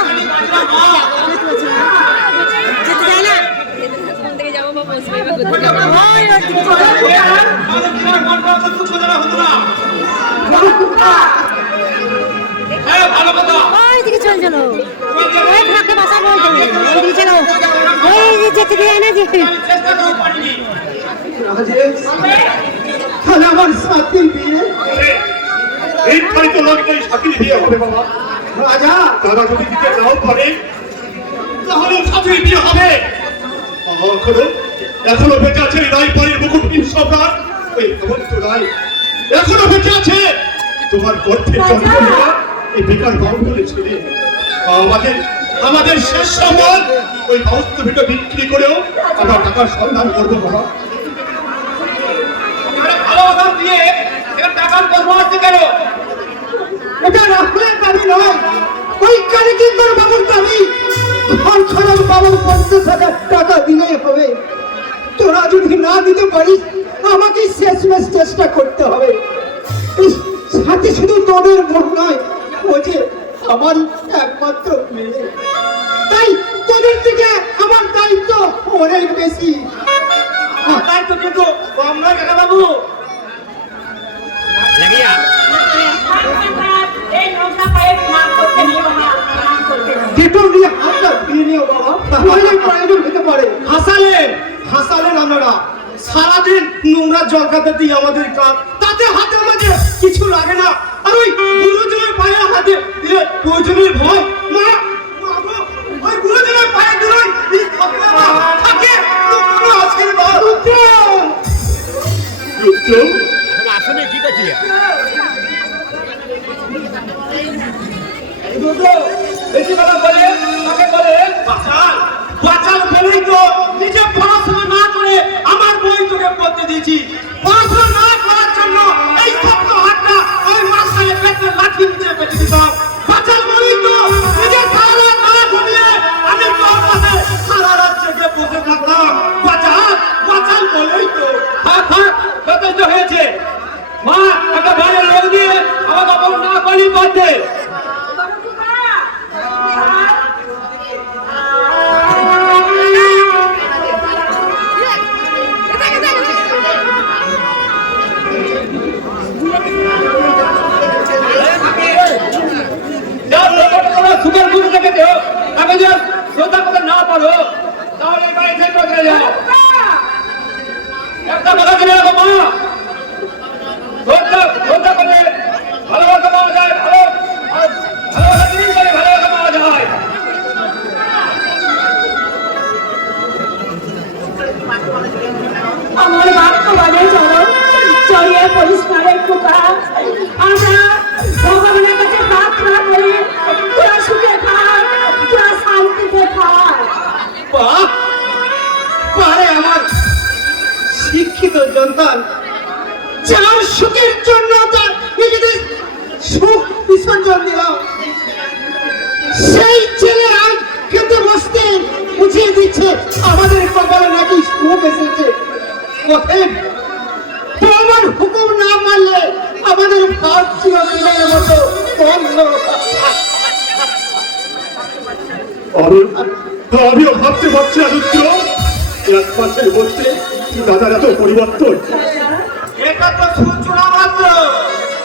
যেতে যায় না, কোন দিকে যাবো বা বসবে বা কোথায় ভালো কথা। ওইদিকে চল চলো, ওই ফাঁকে বাসা বলতে ওইদিকে চলো, ওই যে যেতে দেয় না যে। চেষ্টা করো পারিনি। তাহলে আমার সাথী বিয়ে এই বাড়ি তো লাগবে, সাথী বিয়ে হবে বাবা। রাজা দাদা যদি দিতে নাও পারে তাহলে সাথী বিয়ে হবে। এখনো বেঁচে আছে রায়বাড়ির মুকুটহীন সম্রাট ওই হেমন্ত রায়, এখনো বেঁচে আছে। তোমার গর্ভের জন্ম নেওয়া এই বেকার বাউন্ডুলে ছেলে আমাদের শেষ সম্বল ওই বাস্তবিকটা বিক্রি করেও আমরা টাকার সন্ধান করবো বাবা। ভালোবাসা দিয়ে এখানে টাকার গল্প আসছে কেন? এটা রাখলের দাবি নয়, ওই কারিগর বাবুর দাবি। ঘর খরচ বাবুর 50,000 টাকা দিলেই হবে। তোরা যদি না দিতে পারিস আমাকে শেষমেশ চেষ্টা করতে হবে। সাথে শুধু তোদের মন নয়, ও যে আমার একমাত্র মেয়ে, তাই তোদের থেকে আমার দায়িত্ব অনেক বেশি। দায়িত্ব কিন্তু কম নয় কাকা বাবু। এই নোংরা পায়ে স্নান করতে নিও না, স্নান করতে নিও। ডেটল দিয়ে হাতটা ধুয়ে নিও বাবা, তাহলে প্রয়োজন হতে পারে। হাসালেন আমরা সারাদিন নোংরা জল কাতে দিই আমাদের কাজ, তাতে হাতে আমাদের কিছু লাগে না। আর ওই গুরুজনের পায়ে হাতে দিলে প্রয়োজনের ভয় মা ওই গুরুজনের পায়ে দিলে থাকে কোনো আশীর্বাদ। আসলে কি করছি বেশি কথা বলে তাকে বলে বাঁচাল বলেই তো নিজে পড়াশোনা না করে আমার বই তোকে পড়তে দিয়েছি। পড়াশোনা না করার জন্য এই ছোট্ট হাতটা ওই মাস্টারের পেটে লাঠি নিচে পেটে দিতাম। বাঁচাল বলেই তো নিজে সারা রাত না ঘুমিয়ে আমি তোর কাছে সারা রাত জেগে বসে থাকলাম। বাঁচাল বলেই তো। যথেষ্ট হয়েছে। মা একটা বাইরে লোক দিয়ে আমাকে অপমান না করলেই পারতে। সুখের গুরু থেকে দেও, তাকে যদি শ্রদ্ধা করতে না পারো তাহলে বাড়ি থেকে চলে যাও। একটা কথা জেনে রাখো মা, শ্রদ্ধা করলে ভালোবাসা পাওয়া যায়, ভালোবাসা দিন করে ভালোবাসা পাওয়া যায়। আমার বাক্য বাজে চলো, চড়িয়ে পরিষ্কার একটু কাজ। আমরা ভগবানের কাছে প্রার্থনা করি, তোরা সুখে থাক, তোরা শান্তিতে থাক। পারে আমার শিক্ষিত জানতাম যার সুখের জন্য তার নিজেদের সুখ বিসর্জন দিলাম, সেই ছেলে আজ খেতে বসতে বুঝিয়ে দিচ্ছে আমাদের কপালে নাকি সুখ এসেছে। কোথায় তোমার হুকুম না মানলে আমাদের ভাব ছিল দিনের মতো বন্ধ। আমিও ভাবতে ভাবছি আদিত্য, এক মাসের মধ্যে দাদার এত পরিবর্তন। এটা তো সূচনা মাত্র,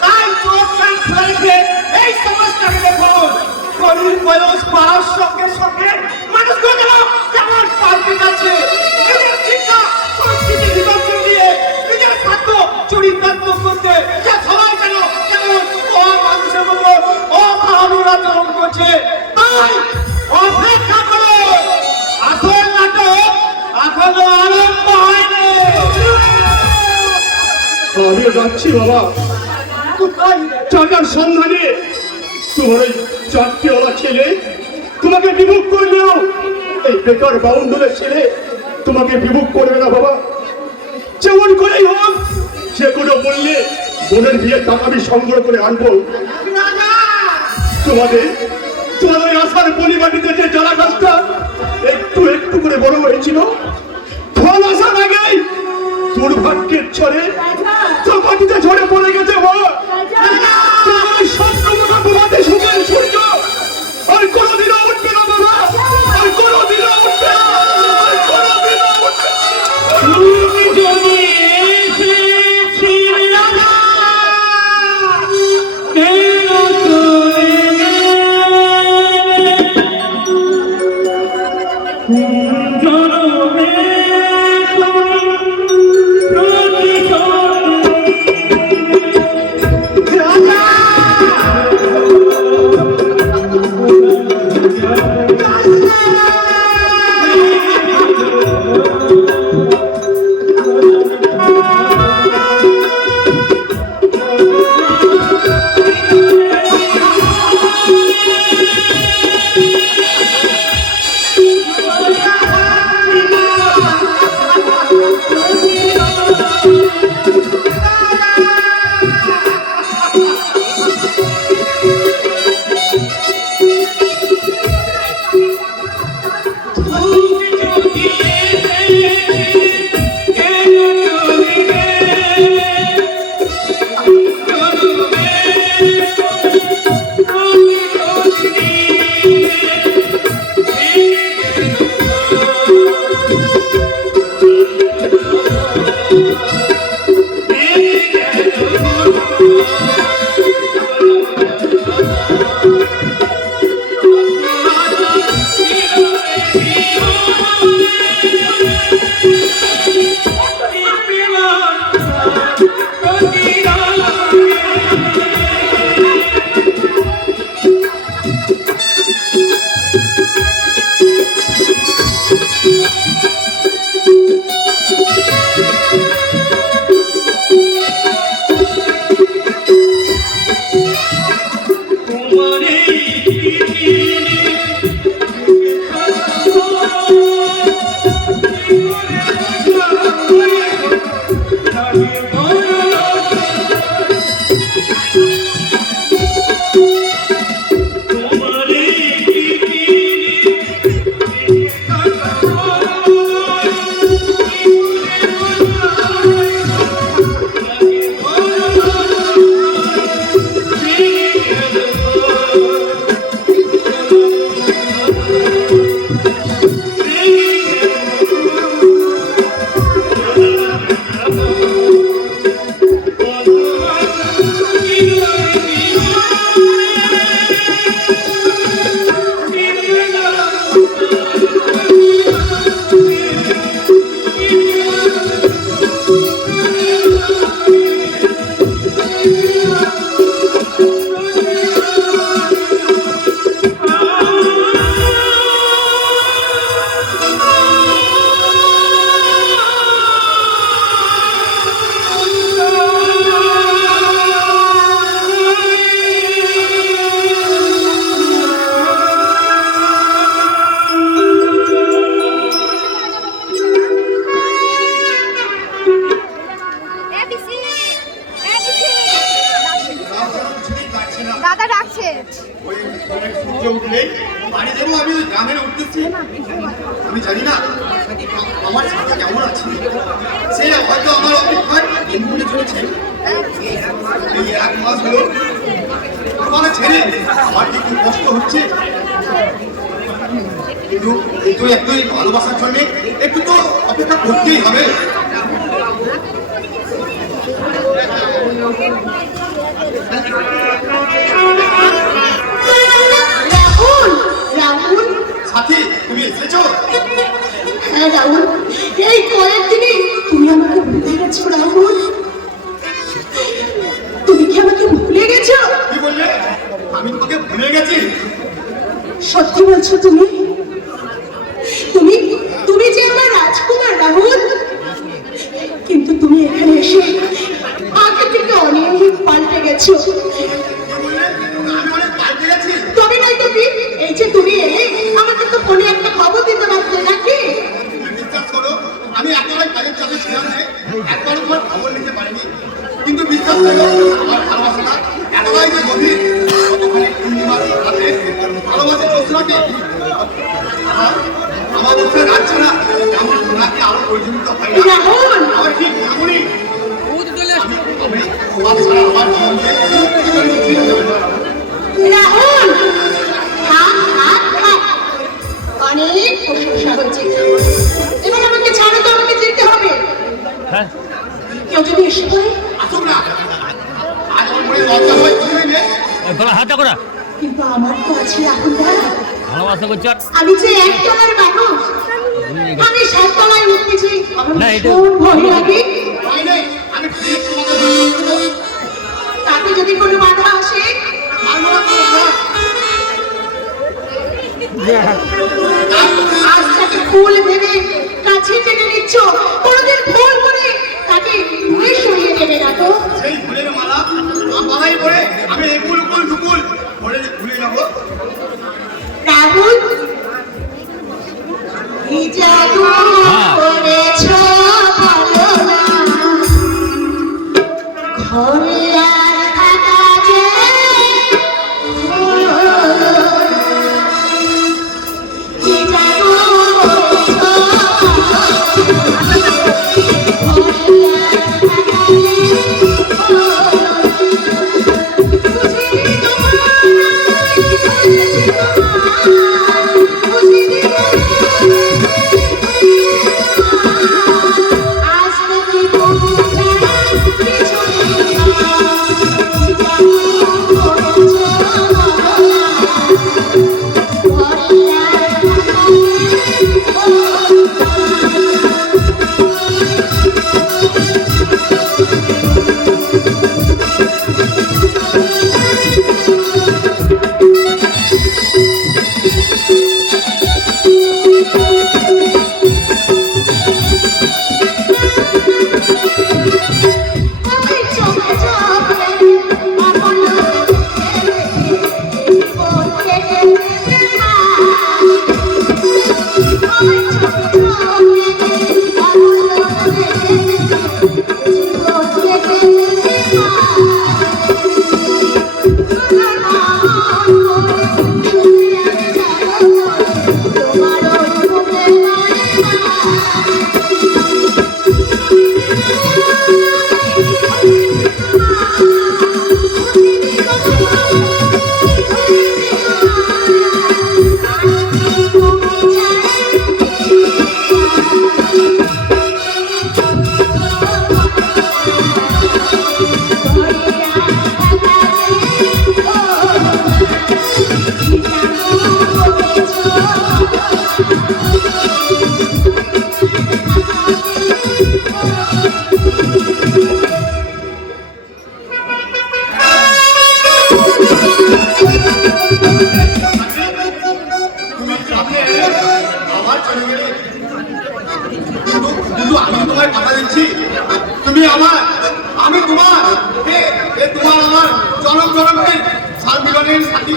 তাই চোখ কান খুলে রেখে এই সমাজটাকে দেখুন। কলির বয়স বাড়ার সঙ্গে সঙ্গে মানুষ করে গেল কেমন পাল্টে যাচ্ছে। নিজের শিক্ষা সংস্কৃতি বিবর্তন দিয়ে নিজের খাদ্য চরিতার্থ করতে যা সবাই কেন কেমন মানুষের মতো অভাবুর আচরণ করছে। তাই অপেক্ষা করো, আসল নাটক এখনো আরম্ভ হয়নি। আমিও যাচ্ছি বাবা, টাকার সন্ধানে। তোমার ওই চাকরিওয়ালা ছেলে তোমাকে বিমুখ করলেও এই বেকার বাউন্ডুলের ছেলে তোমাকে বিমুখ করবে না বাবা। যেমন করেই হোক, যে কোনো বললে বোনের বিয়ের টাকা আমি সংগ্রহ করে আনবো। তোমাদের তোমাদের ওই আশার পরিবাটিতে যে জ্বালা গাছটা একটু একটু করে বড় হয়েছিল, ফল আসার আগেই দুর্ভাগ্যের ছড়ে তো মাটিতে ঝরে পড়ে গেছে। সুখের সূর্য আর কোনোদিনও উঠবে না বাবা, আর কোনোদিনও উঠবে না, আর কোনোদিনও উঠবে করতেছি আমি জানি না আমার সাথে কেমন আছে। সে হয়তো আমার অপেক্ষায় মনে চলেছে এই 1 মাস হলো তোমাকে ছেড়ে আমার কি খুব কষ্ট হচ্ছে, কিন্তু একটু ভালোবাসার জন্য একটু তো অপেক্ষা করতেই হবে। রাহুল, রাহুল, সাথী তুমি এসেছো? হ্যাঁ রাহুল, এই কয়েক দিনে তুমি আমাকে ভুলে গেছো রাহুল। তুমি কি আমাকে ভুলে গেছো? কি বললে? আমি তোমাকে ভুলে গেছি? সত্যি বলছো তুমি? তুমি তুমি যে আমার রাজকুমার রাহুল, কিন্তু তুমি এখানে এসে আগে থেকে অনেক পাল্টে গেছো। কি বললে? আমি অনেক পাল্টে গেছি? তবে নয় তুমি, এই যে তুমি এলে আমাকে তো ফোনে একটা খবর দিতে পারতে নাকি? তুমি বিশ্বাস করো আমি এতটাই কাজের চাপে ছিলাম যে একবারও তোমার খবর নিতে পারিনি, কিন্তু বিশ্বাস করো আমার ভালোবাসাটা এতটাই যে গভীর, কতখানি পূর্ণিমার রাতে ভালোবাসে জ্যোৎস্নাকে আমার মধ্যে রাখছে না, এমন ওনাকে আরো পরিচালিত হয় না। রাহুল, আমার ঠিক এমনই আমি তোমার ছাড়া আমার জীবনকে ছেড়ে দেবো না। রাহুল, থাক থাক থাক, অনেক প্রশংসা হচ্ছে। এবার আমাকে ছাড়ো তো, আমাকে যেতে হবে। কেউ যদি এসে পড়ে? আসুক না, আজ আমার মনে লজ্জা হয় কিছুই নেই। হাতটা করা কিন্তু আমার তো আছে রাহুল দা, ভালোবাসা করছো আমি যে একতলার মানুষ, আমি 7 তলায় উঠতেছি, আমার না, এটা- ভীষণ ভয় লাগে। ভয় নেই, আমি ঠিক তোমাকে বলে দেবো। তাতে যদি কোনো বাধা আসে? মারবো না তো, আজ তাকে ফুল ভেবে কাছে টেনে নিচ্ছ, কোনোদিন ফুল বলে তাকে দূরে সরিয়ে দেবে না তো? সেই ফুলের মালা মালাই পরে আমি একুল কুল দুকুল পরে ভুলে যাবো। রাহুল, এই জাদু করেছ ভালো না, ঘরে আর থাকা যে হলো না। এই জাদু করেছ ঘরে আর থাকা যে হলো না। বুঝিনি তোমায়, বুঝেছি তোমায়, বুঝিনি আজ থেকে বুঝা কিছু নেই। জানি করেছ ঘরে আর থাকা ওই চোখে চোখে আপন জীবন কেটে না। ওই চোখে চোখে আপন জীবন কেটে না। তোমার মুখে তুমি সামনে এলে আবার চলে গেলে, কিন্তু আমি তোমায় কথা দিচ্ছি তুমি আমার, আমি তোমার, এ তোমার আমার জনম জনমের মিলনের সাথী,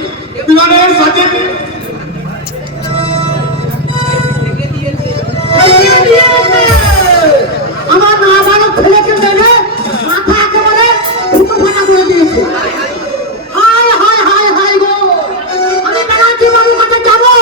মিলনের সাথী। আমার মা বাবা ছেলেকে মেরে মাথা একেবারে ফুটো ফাটা করে দিয়েছে। হায় হায় হায় হায় গো, আমি ব্যানার্জি বাবুর কাছে যাবো,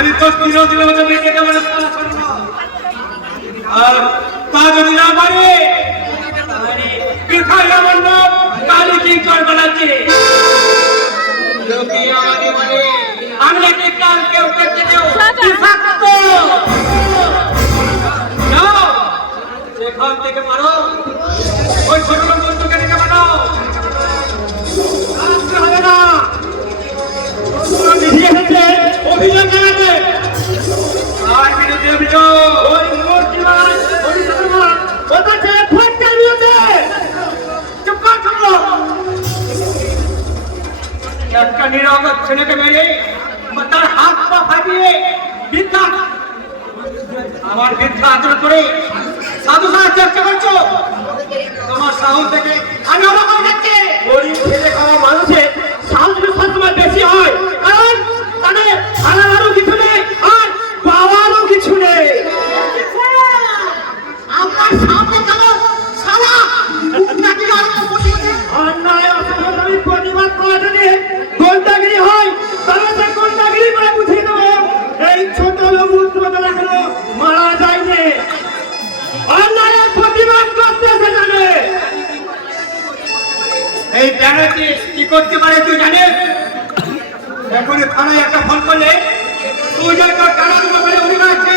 আমি তো দিনের মতো বেঁচে যাবো না আর তা যদি না পারে তাহলে বৃথায় আমার নাম কালী কিঙ্কর বানাচ্ছে লোকে আমাকে বলে আমি নাকি কাল কেউ করতে দেও বিষাক্ত যাও সেখান থেকে মারো ওই ছোট লোক বন্ধুকে ডেকে বানাও আসতে হবে না অভিযোগ জানাবে আর বিরুদ্ধে অভিযোগ ওই মূর্তিমান পরিচালনা ওটা ছেলে ভোট চালিয়েছে চুপ কর শুনলো একটা নিরাপদ ছেলেকে মেরে তার হাত পা ফাটিয়ে বিদ্যা আমার বিদ্যা আচরণ করে সাধু সাহার চেষ্টা করছো তোমার সাহস থেকে আমি অবাক হয়ে যাচ্ছি গরিব ছেলে খাওয়া মানুষের সাহস সবসময় বেশি হয় কারণ তাদের হারানোরও কিছু নেই আর পাওয়ারও কিছু নেই আমার সামনে কেন সারা নাকি অন্যায় অসমাধানী প্রতিবাদ করা যদি গোন্ডাগিরি হয় তাহলে সে গোন্ডাগিরি করে বুঝিয়ে দেবো এই ছোট লোক উত্তরতা এখনো মারা যায়নি অন্যায়ের প্রতিবাদ করতে সে জানে এই ব্যানারটি কি করতে পারে তুই জানিস এখন থানায় একটা ফোন করলে তুই যে তোর টানা দুটো করে অধিকার আছে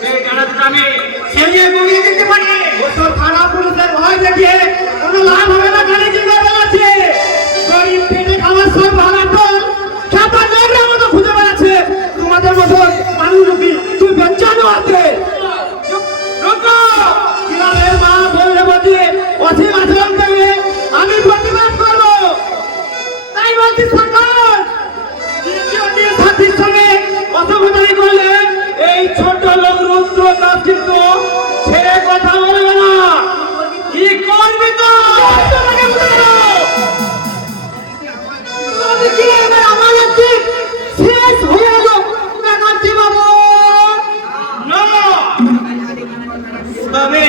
সেই টানা দুটো আমি সেরিয়ে গুড়িয়ে দিতে পারি ওসব থানা পুলিশের ভয় দেখিয়ে কোনো লাভ হবে না জানে কি করে বেড়াচ্ছে গরিব পেটে খাওয়ার সব ভাড়াটল খেতা নেগড়ের মতো খুঁজে বেড়াচ্ছে তোমাদের মতো মানুষ রূপী তুই বেঞ্চানো আছে গ্রামের মা বললে বলছে অসীম আচরণ দেবে আমি প্রতিবাদ করবো তাই বলছি সরকার সাথীর সঙ্গে অসমাধানী করলে এই ছোট লোক রুদ্র দাস কিন্তু ছেড়ে কথা বলবে না কি করবি তো আমাদের দিক শেষ হয়ে গেল ব্যানার্জি বাবু তবে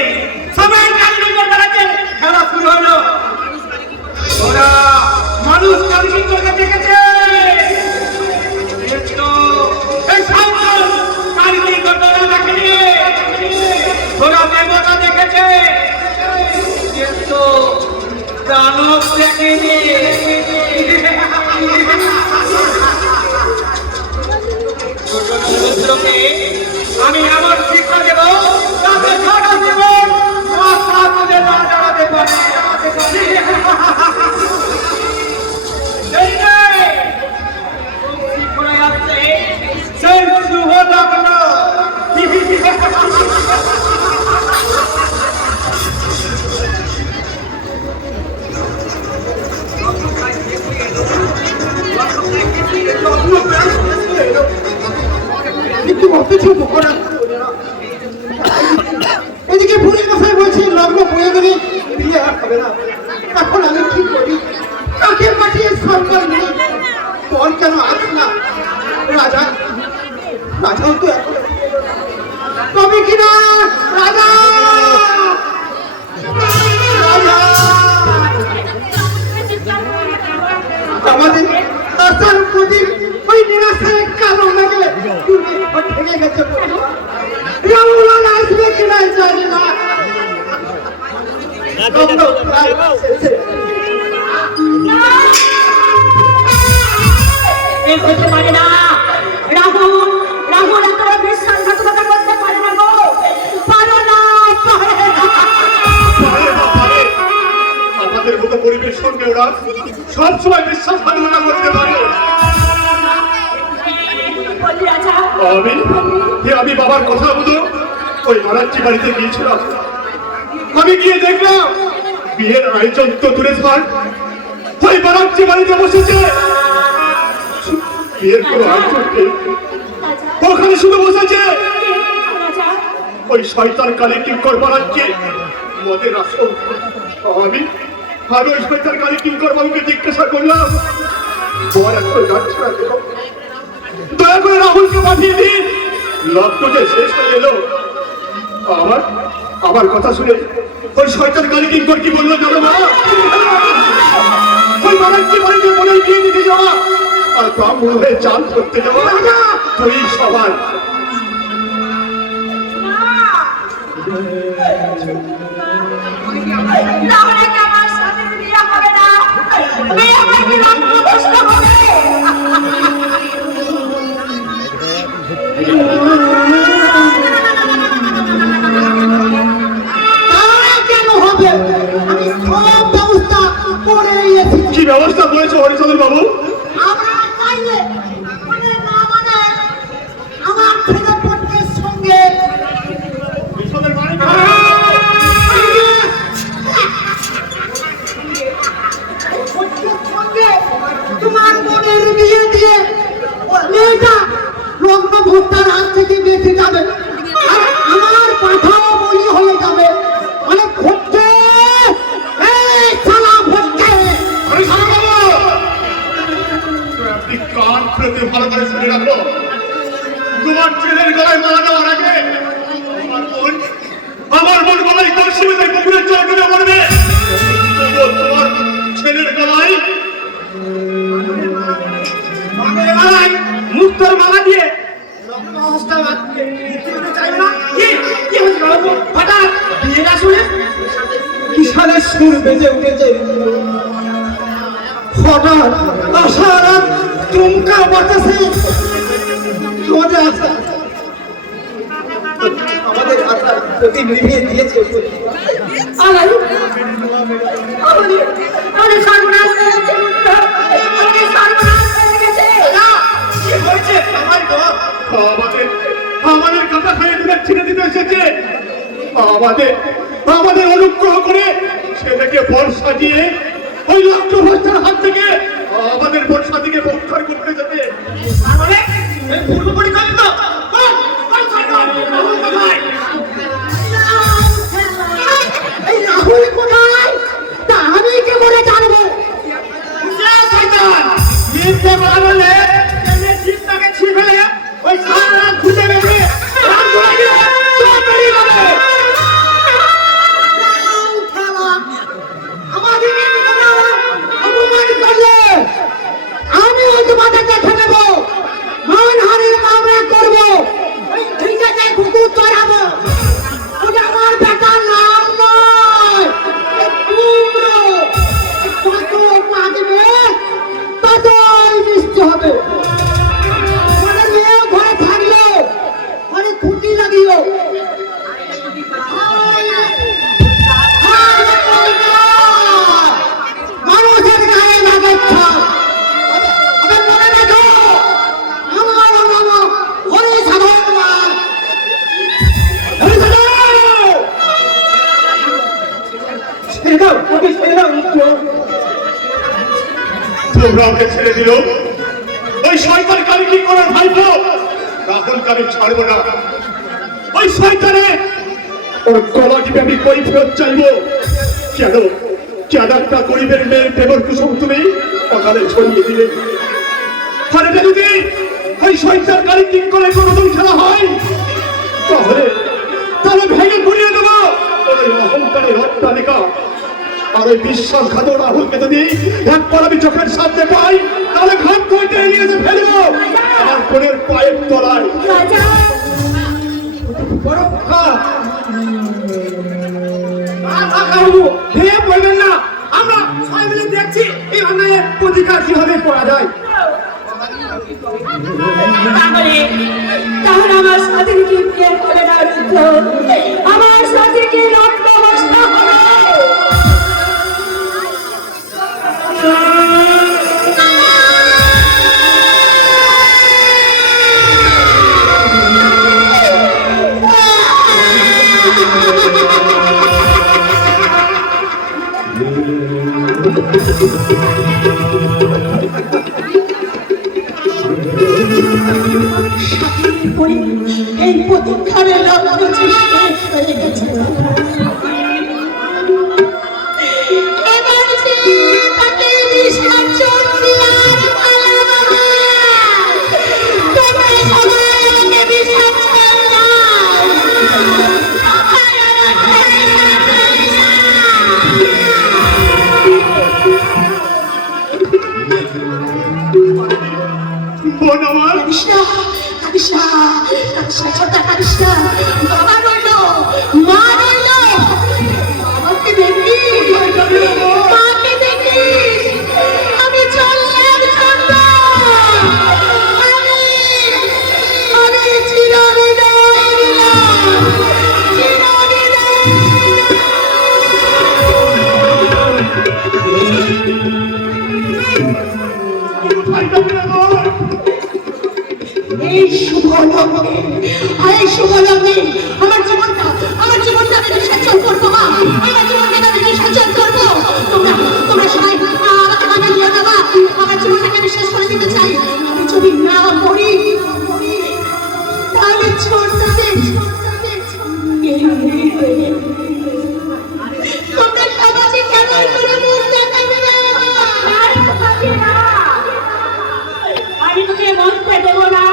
সবাই কালী দাঁড়াচ্ছে খেলা শুরু হলো ওরা মানুষ কালী করে দেখেছে এই সাইকেল কালী করে দেখেনি ওরা দেবতা দেখেছে কিন্তু দানব দেখেনি আমি আমার শিক্ষা দেব তাকে সারা জীবন আমার সাথে না দাঁড়াতে পারি শিক্ষা আসছে সেই শুভ লগ্ন কিন্তু অথচ বোকরা এদিকে পুলিশ মশাই বলছে লগ্ন বয়ে গেলে বিয়ে আর হবে না এখন আমি কি করি কাকে পাঠিয়ে সরকার নেই তোর কেন আস না রাজা রাজাও তো এখন তবে কিনা রাজা রাজা আমাদের আসার প্রদীপ ওই নিরাশায় কালো হয়ে গেলে ভেঙে গেছে রামুলাল আসবে কিনা জানি না হতে পারে না রাহুল রাহুল এত বিশ্বাসঘাতকতা করতে পারে না গো পারে না আমাদের মতো পরিবেশ সঙ্গে ওরা সবসময় বিশ্বাসঘাতকতা করতে পারে আমি বাবার কথা বলতো ওই মারাচ্ছি বাড়িতে গিয়েছিলাম আমি গিয়ে দেখলাম বিয়ের আয়োজন তো দূরে থাক ওই মারাচ্ছি বাড়িতে বসেছে বিয়ের কোনো আয়োজন নেই ওখানে শুধু বসেছে ওই শয়তান কালী কিঙ্কর বানাচ্ছে মদের আসল আমি ওই শয়তান কালী কিঙ্কর বাবুকে জিজ্ঞাসা করলাম তোমার এখন যাচ্ছে না কেন? দয়া করে রাহুলকে পাঠিয়ে দিন লগ্ন যে শেষ হয়ে এলো আমার কথা শুনে ওই শয়তান কালী কিঙ্কর কি বললো জানো মা ওই বাড়াচ্ছি বাড়িতে মনে বিয়ে দিতে যাওয়া আর ব্রাহ্মণ হয়ে চাল করতে যাওয়া তুই সবার তাহলে কি আমার সাথে বিয়ে হবে না? বিয়ে হবে কি রক্ত কষ্ট হবে? তাহলে কেন হবে? আমি সব ব্যবস্থা করে নিয়েছি। কি ব্যবস্থা করেছো হরিচন্দ্র বাবু? আমরা চাইলে মানে না মানে আমার ছেলে পক্ষের সঙ্গে বিশনের বাড়ি পক্ষের সঙ্গে তোমার বোনের বিয়ে দিয়ে মেয়েটা লগ্ন ভোক্তার হাত থেকে বেঁচে যাবে আর আমার পাঠাও বলি হয়ে যাবে। মানে ভোটে এই শালা ভোটে হরিচন্দ্র বাবু আপনি কান খুলে ভালো করে শুনে রাখো। তোমার ছেলের গলায় মারা দেওয়ার আগে আমার বোন গলায় কলসি বেঁধে পুকুরের জল ডুবে মরবে। তোমার ছেলের গলায় মুক্তর মালা দিয়ে রক্ত অবস্থা বাঁধতে মুক্তি হতে চাইবে না? কি হয়েছে বাবু? হঠাৎ বিয়েটা শুনে কিষানের সুর বেজে উঠেছে। হঠাৎ আশার এক চমকা বাতাসে আমাদের আশা প্রতি নিভিয়ে দিয়েছে। আমার সর্বনাশ হয়ে গেছে। আমার সর্বনাশ হয়ে গেছে। কি হয়েছে? আমার গো আমাদের কথা খাইয়ে দিতে ছিঁড়ে দিতে এসেছে। আমাদের অনুগ্রহ করে ছেলেকে বর সাজিয়ে ওই লক্ষ্য ভ্রষ্টার হাত থেকে আমাদের বর্ষা থেকে উদ্ধার করতে যাবে। তাহলে এই পূর্ব পরিকল্পিত এই রাহুল কোথায় তা আমি কি করে জানবো? মিথ্যে বলা বললে এমনি জিপটাকে ছিঁড়ে ফেলে ওই সারা রাত খুঁজে বেরিয়ে রাত ধরে গিয়ে সব বেরিয়ে যাবে। আমাদেরকে তোমরা অপমান করলে আমিও তোমাদের দেখে নেব। মানহানির মামলা করবো। ওই ঠিক আছে কুকুর চড়াবো। ওটা আমার বেটার নাম নয়। কুমড়ো কত পাকবে ততই মিষ্টি হবে। মানে মেয়ে ঘরে থাকলো অনেক খুঁটি লাগিও। মানুষের গায়ে লাগাচ্ছা মনে রাখো আমার নাম হরি সাধন। তোমরা ওকে ছেড়ে দিল। ওই শয়তান কারি কি করার ভাইপো রাহুল কারি ছাড়বো না। ওই শয়তানে ওর গলা টিপে আমি কই ফেরত চাইবো। কেন একটা গরিবের মেয়ের দেবর কুসুম তুমি সকালে ছড়িয়ে দিলে। তাহলে যদি ওই শয়তান কারি কি করে কোনোদিন খেলা হয় তাহলে ভেঙে ঘুরিয়ে দেবো ওই অহংকারের অট্টালিকা। আর ওই বিশ্বাসঘাতক রাহুলকে যদি একবার আমি চোখের সামনে পাই তাহলে ঘাট কইতে নিয়ে এসে ফেলবো আমার বোনের পায়ের তলায়। ভেঙে পড়বেন না। আমরা সবাই মিলে দেখছি এই অন্যায়ের প্রতিকার কিভাবে করা যায়। তাহলে আমার সাথে কি বিয়ে করে না রুদ্ধ? আমার সাথে কি রক্ত অবস্থা হবে? এই প্রতীক্ষারের লক্ষ্য শেষ হয়ে গেছে। এবার যে তাকে বিসর্জন দেওয়ার পালা। তোমরা সবাই আমাকে বিসর্জন দাও। বোন আমার কাঁদিস না, কাঁদিস না, কাঁদিস না, ছোট্টা কাঁদিস না। বাবা রইল, মা রইল, বাবাকে দেখি, মাকে দেখি, আমি চললাম চন্দ্র, আমি চিরবিদায় নিলাম, চিরবিদায়। এই শুভ লগ্নে, এই শুভ লগ্নে আমার জীবনটা আমি নিঃসঞ্চয় করবো মা, আমার জীবনটাকে আমি নিঃসঞ্চয় করবো। তোমরা সবাই আমাকে বাধা দিও না মা, আমার জীবনটাকে আমি শেষ করে দিতে চাই। আমি যদি না মরি তাহলে ছোটদের তোমরা সমাজে কেমন করে মুখ দেখাবে না? আমি তোকে মরতে দেবো না।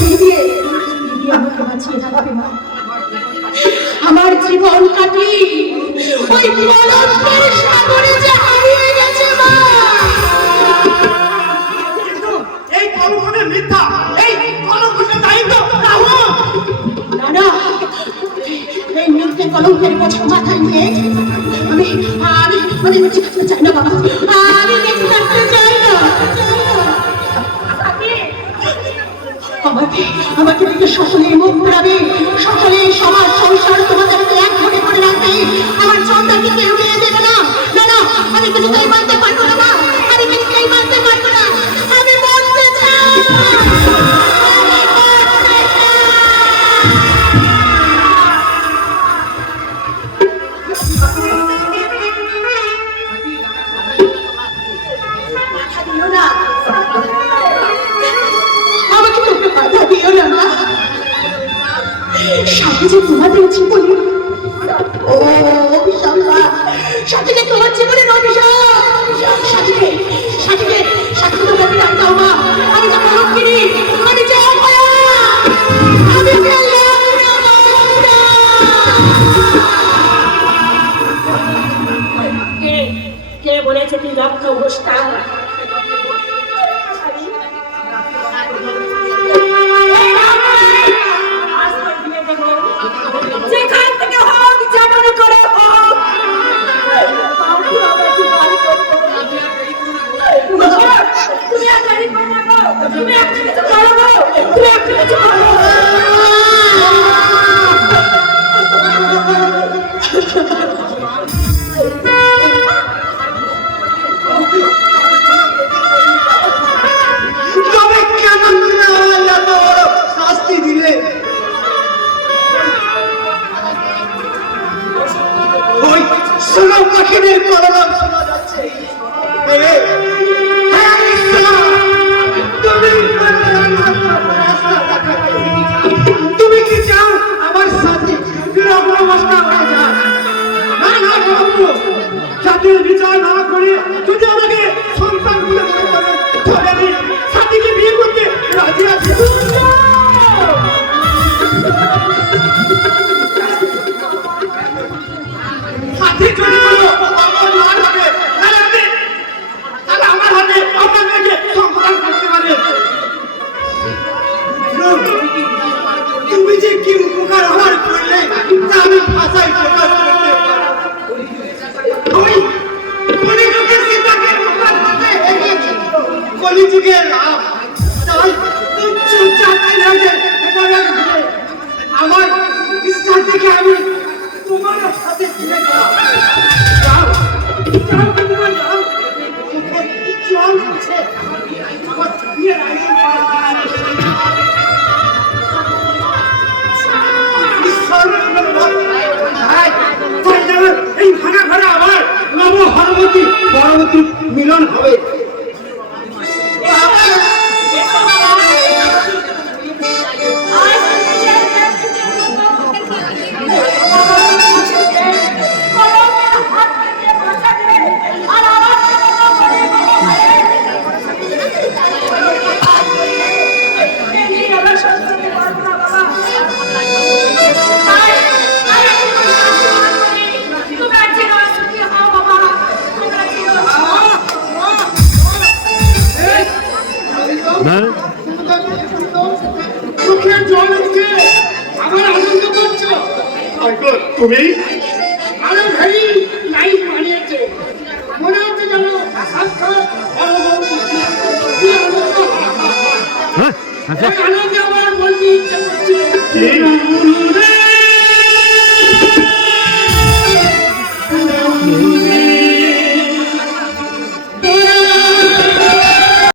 দিদি আমাকে বাঁচিয়ে রাখবে মা। আমার জীবন কাটি ওই কলঙ্কের সাগরে যে হারিয়ে গেছে মা। কিন্তু এই কলঙ্কটা মিথ্যা, এই কলঙ্কটা দায়িত্ব রাহুল। না না, এই মিথ্যে কলঙ্কের বোঝা মাথায় নিয়ে আমি বেঁচে থাকতে চাই না বাবা, আমি বেঁচে থাকতে চাই না। আমাকে দেখে সকলেই মুখ ফেরাবে, সকলে সমাজ সংসার তোমাদেরকে এক ঘরে করে রাখবে। আমার চন্দ্রকে কেউ নিয়ে দেবে না। না না, আমি কিছুতেই মানতে পারবো না মা, আমি কিছুতেই মানতে পারবো না। আমি মরতে চাই, আমি মরতে চাই। বাধা দিও না, আমাকে তোমরা বাধা দিও না মা। সাথে যে তোমাদের জীবনে, ও বিশাখা, সাথে যে তোমার জীবনের অভিশাপ, সাথে তোমরা বিরাট দাও মা। আমি যে কলঙ্কিনী, আমি যে অপয়া, আমি যে লজ্জা। কে বলেছে তুই রক্ত ঘোষটা? যেখান থেকে হোক, যেমন করে হোক, তুমি আর দেরি করো না গো, তুমি একটা কিছু করো গো, তুমি একটা কিছু করো। তবে কেন তুমি আমার এত বড় শাস্তি দিলে? ওই সোনা পাখিদের কলরব শোনা যাচ্ছে। হ্যাঁ, তুমি কি চাও আমার সাথে নষ্ট হয়ে যাক? না না বাবু, জাতির বিচার না করে যদি আমাকে সন্তান বলে মনে করেন, তবে আমি সাথীকে বিয়ে করতে রাজি আছি। সাথী যদি বলো আমার মার হবে, তাহলে আমার হাতে আপনার মেয়েকে সম্পাদন করতে পারে। তুমি যে কি উপকার আমার করলে তা আমি ভাষায় প্রকাশ করতে কলিযুগের লাভ, তাই আমার ইচ্ছা থেকে আমি তোমার সাথে ফিরে গেলাম। জল উঠছে আমার বিয়ের আয়োজন এই ভাঙা ঘরে আবার নব হরবতী পরবর্তী মিলন হবে। চোখের জল উঠছে, আমার আনন্দ করছো। তুমি আরো ভেরি নাইস বানিয়েছে, মনে হচ্ছে যেন সাক্ষাৎ কি আনন্দ, আনন্দে আমার বলতে ইচ্ছে করছে।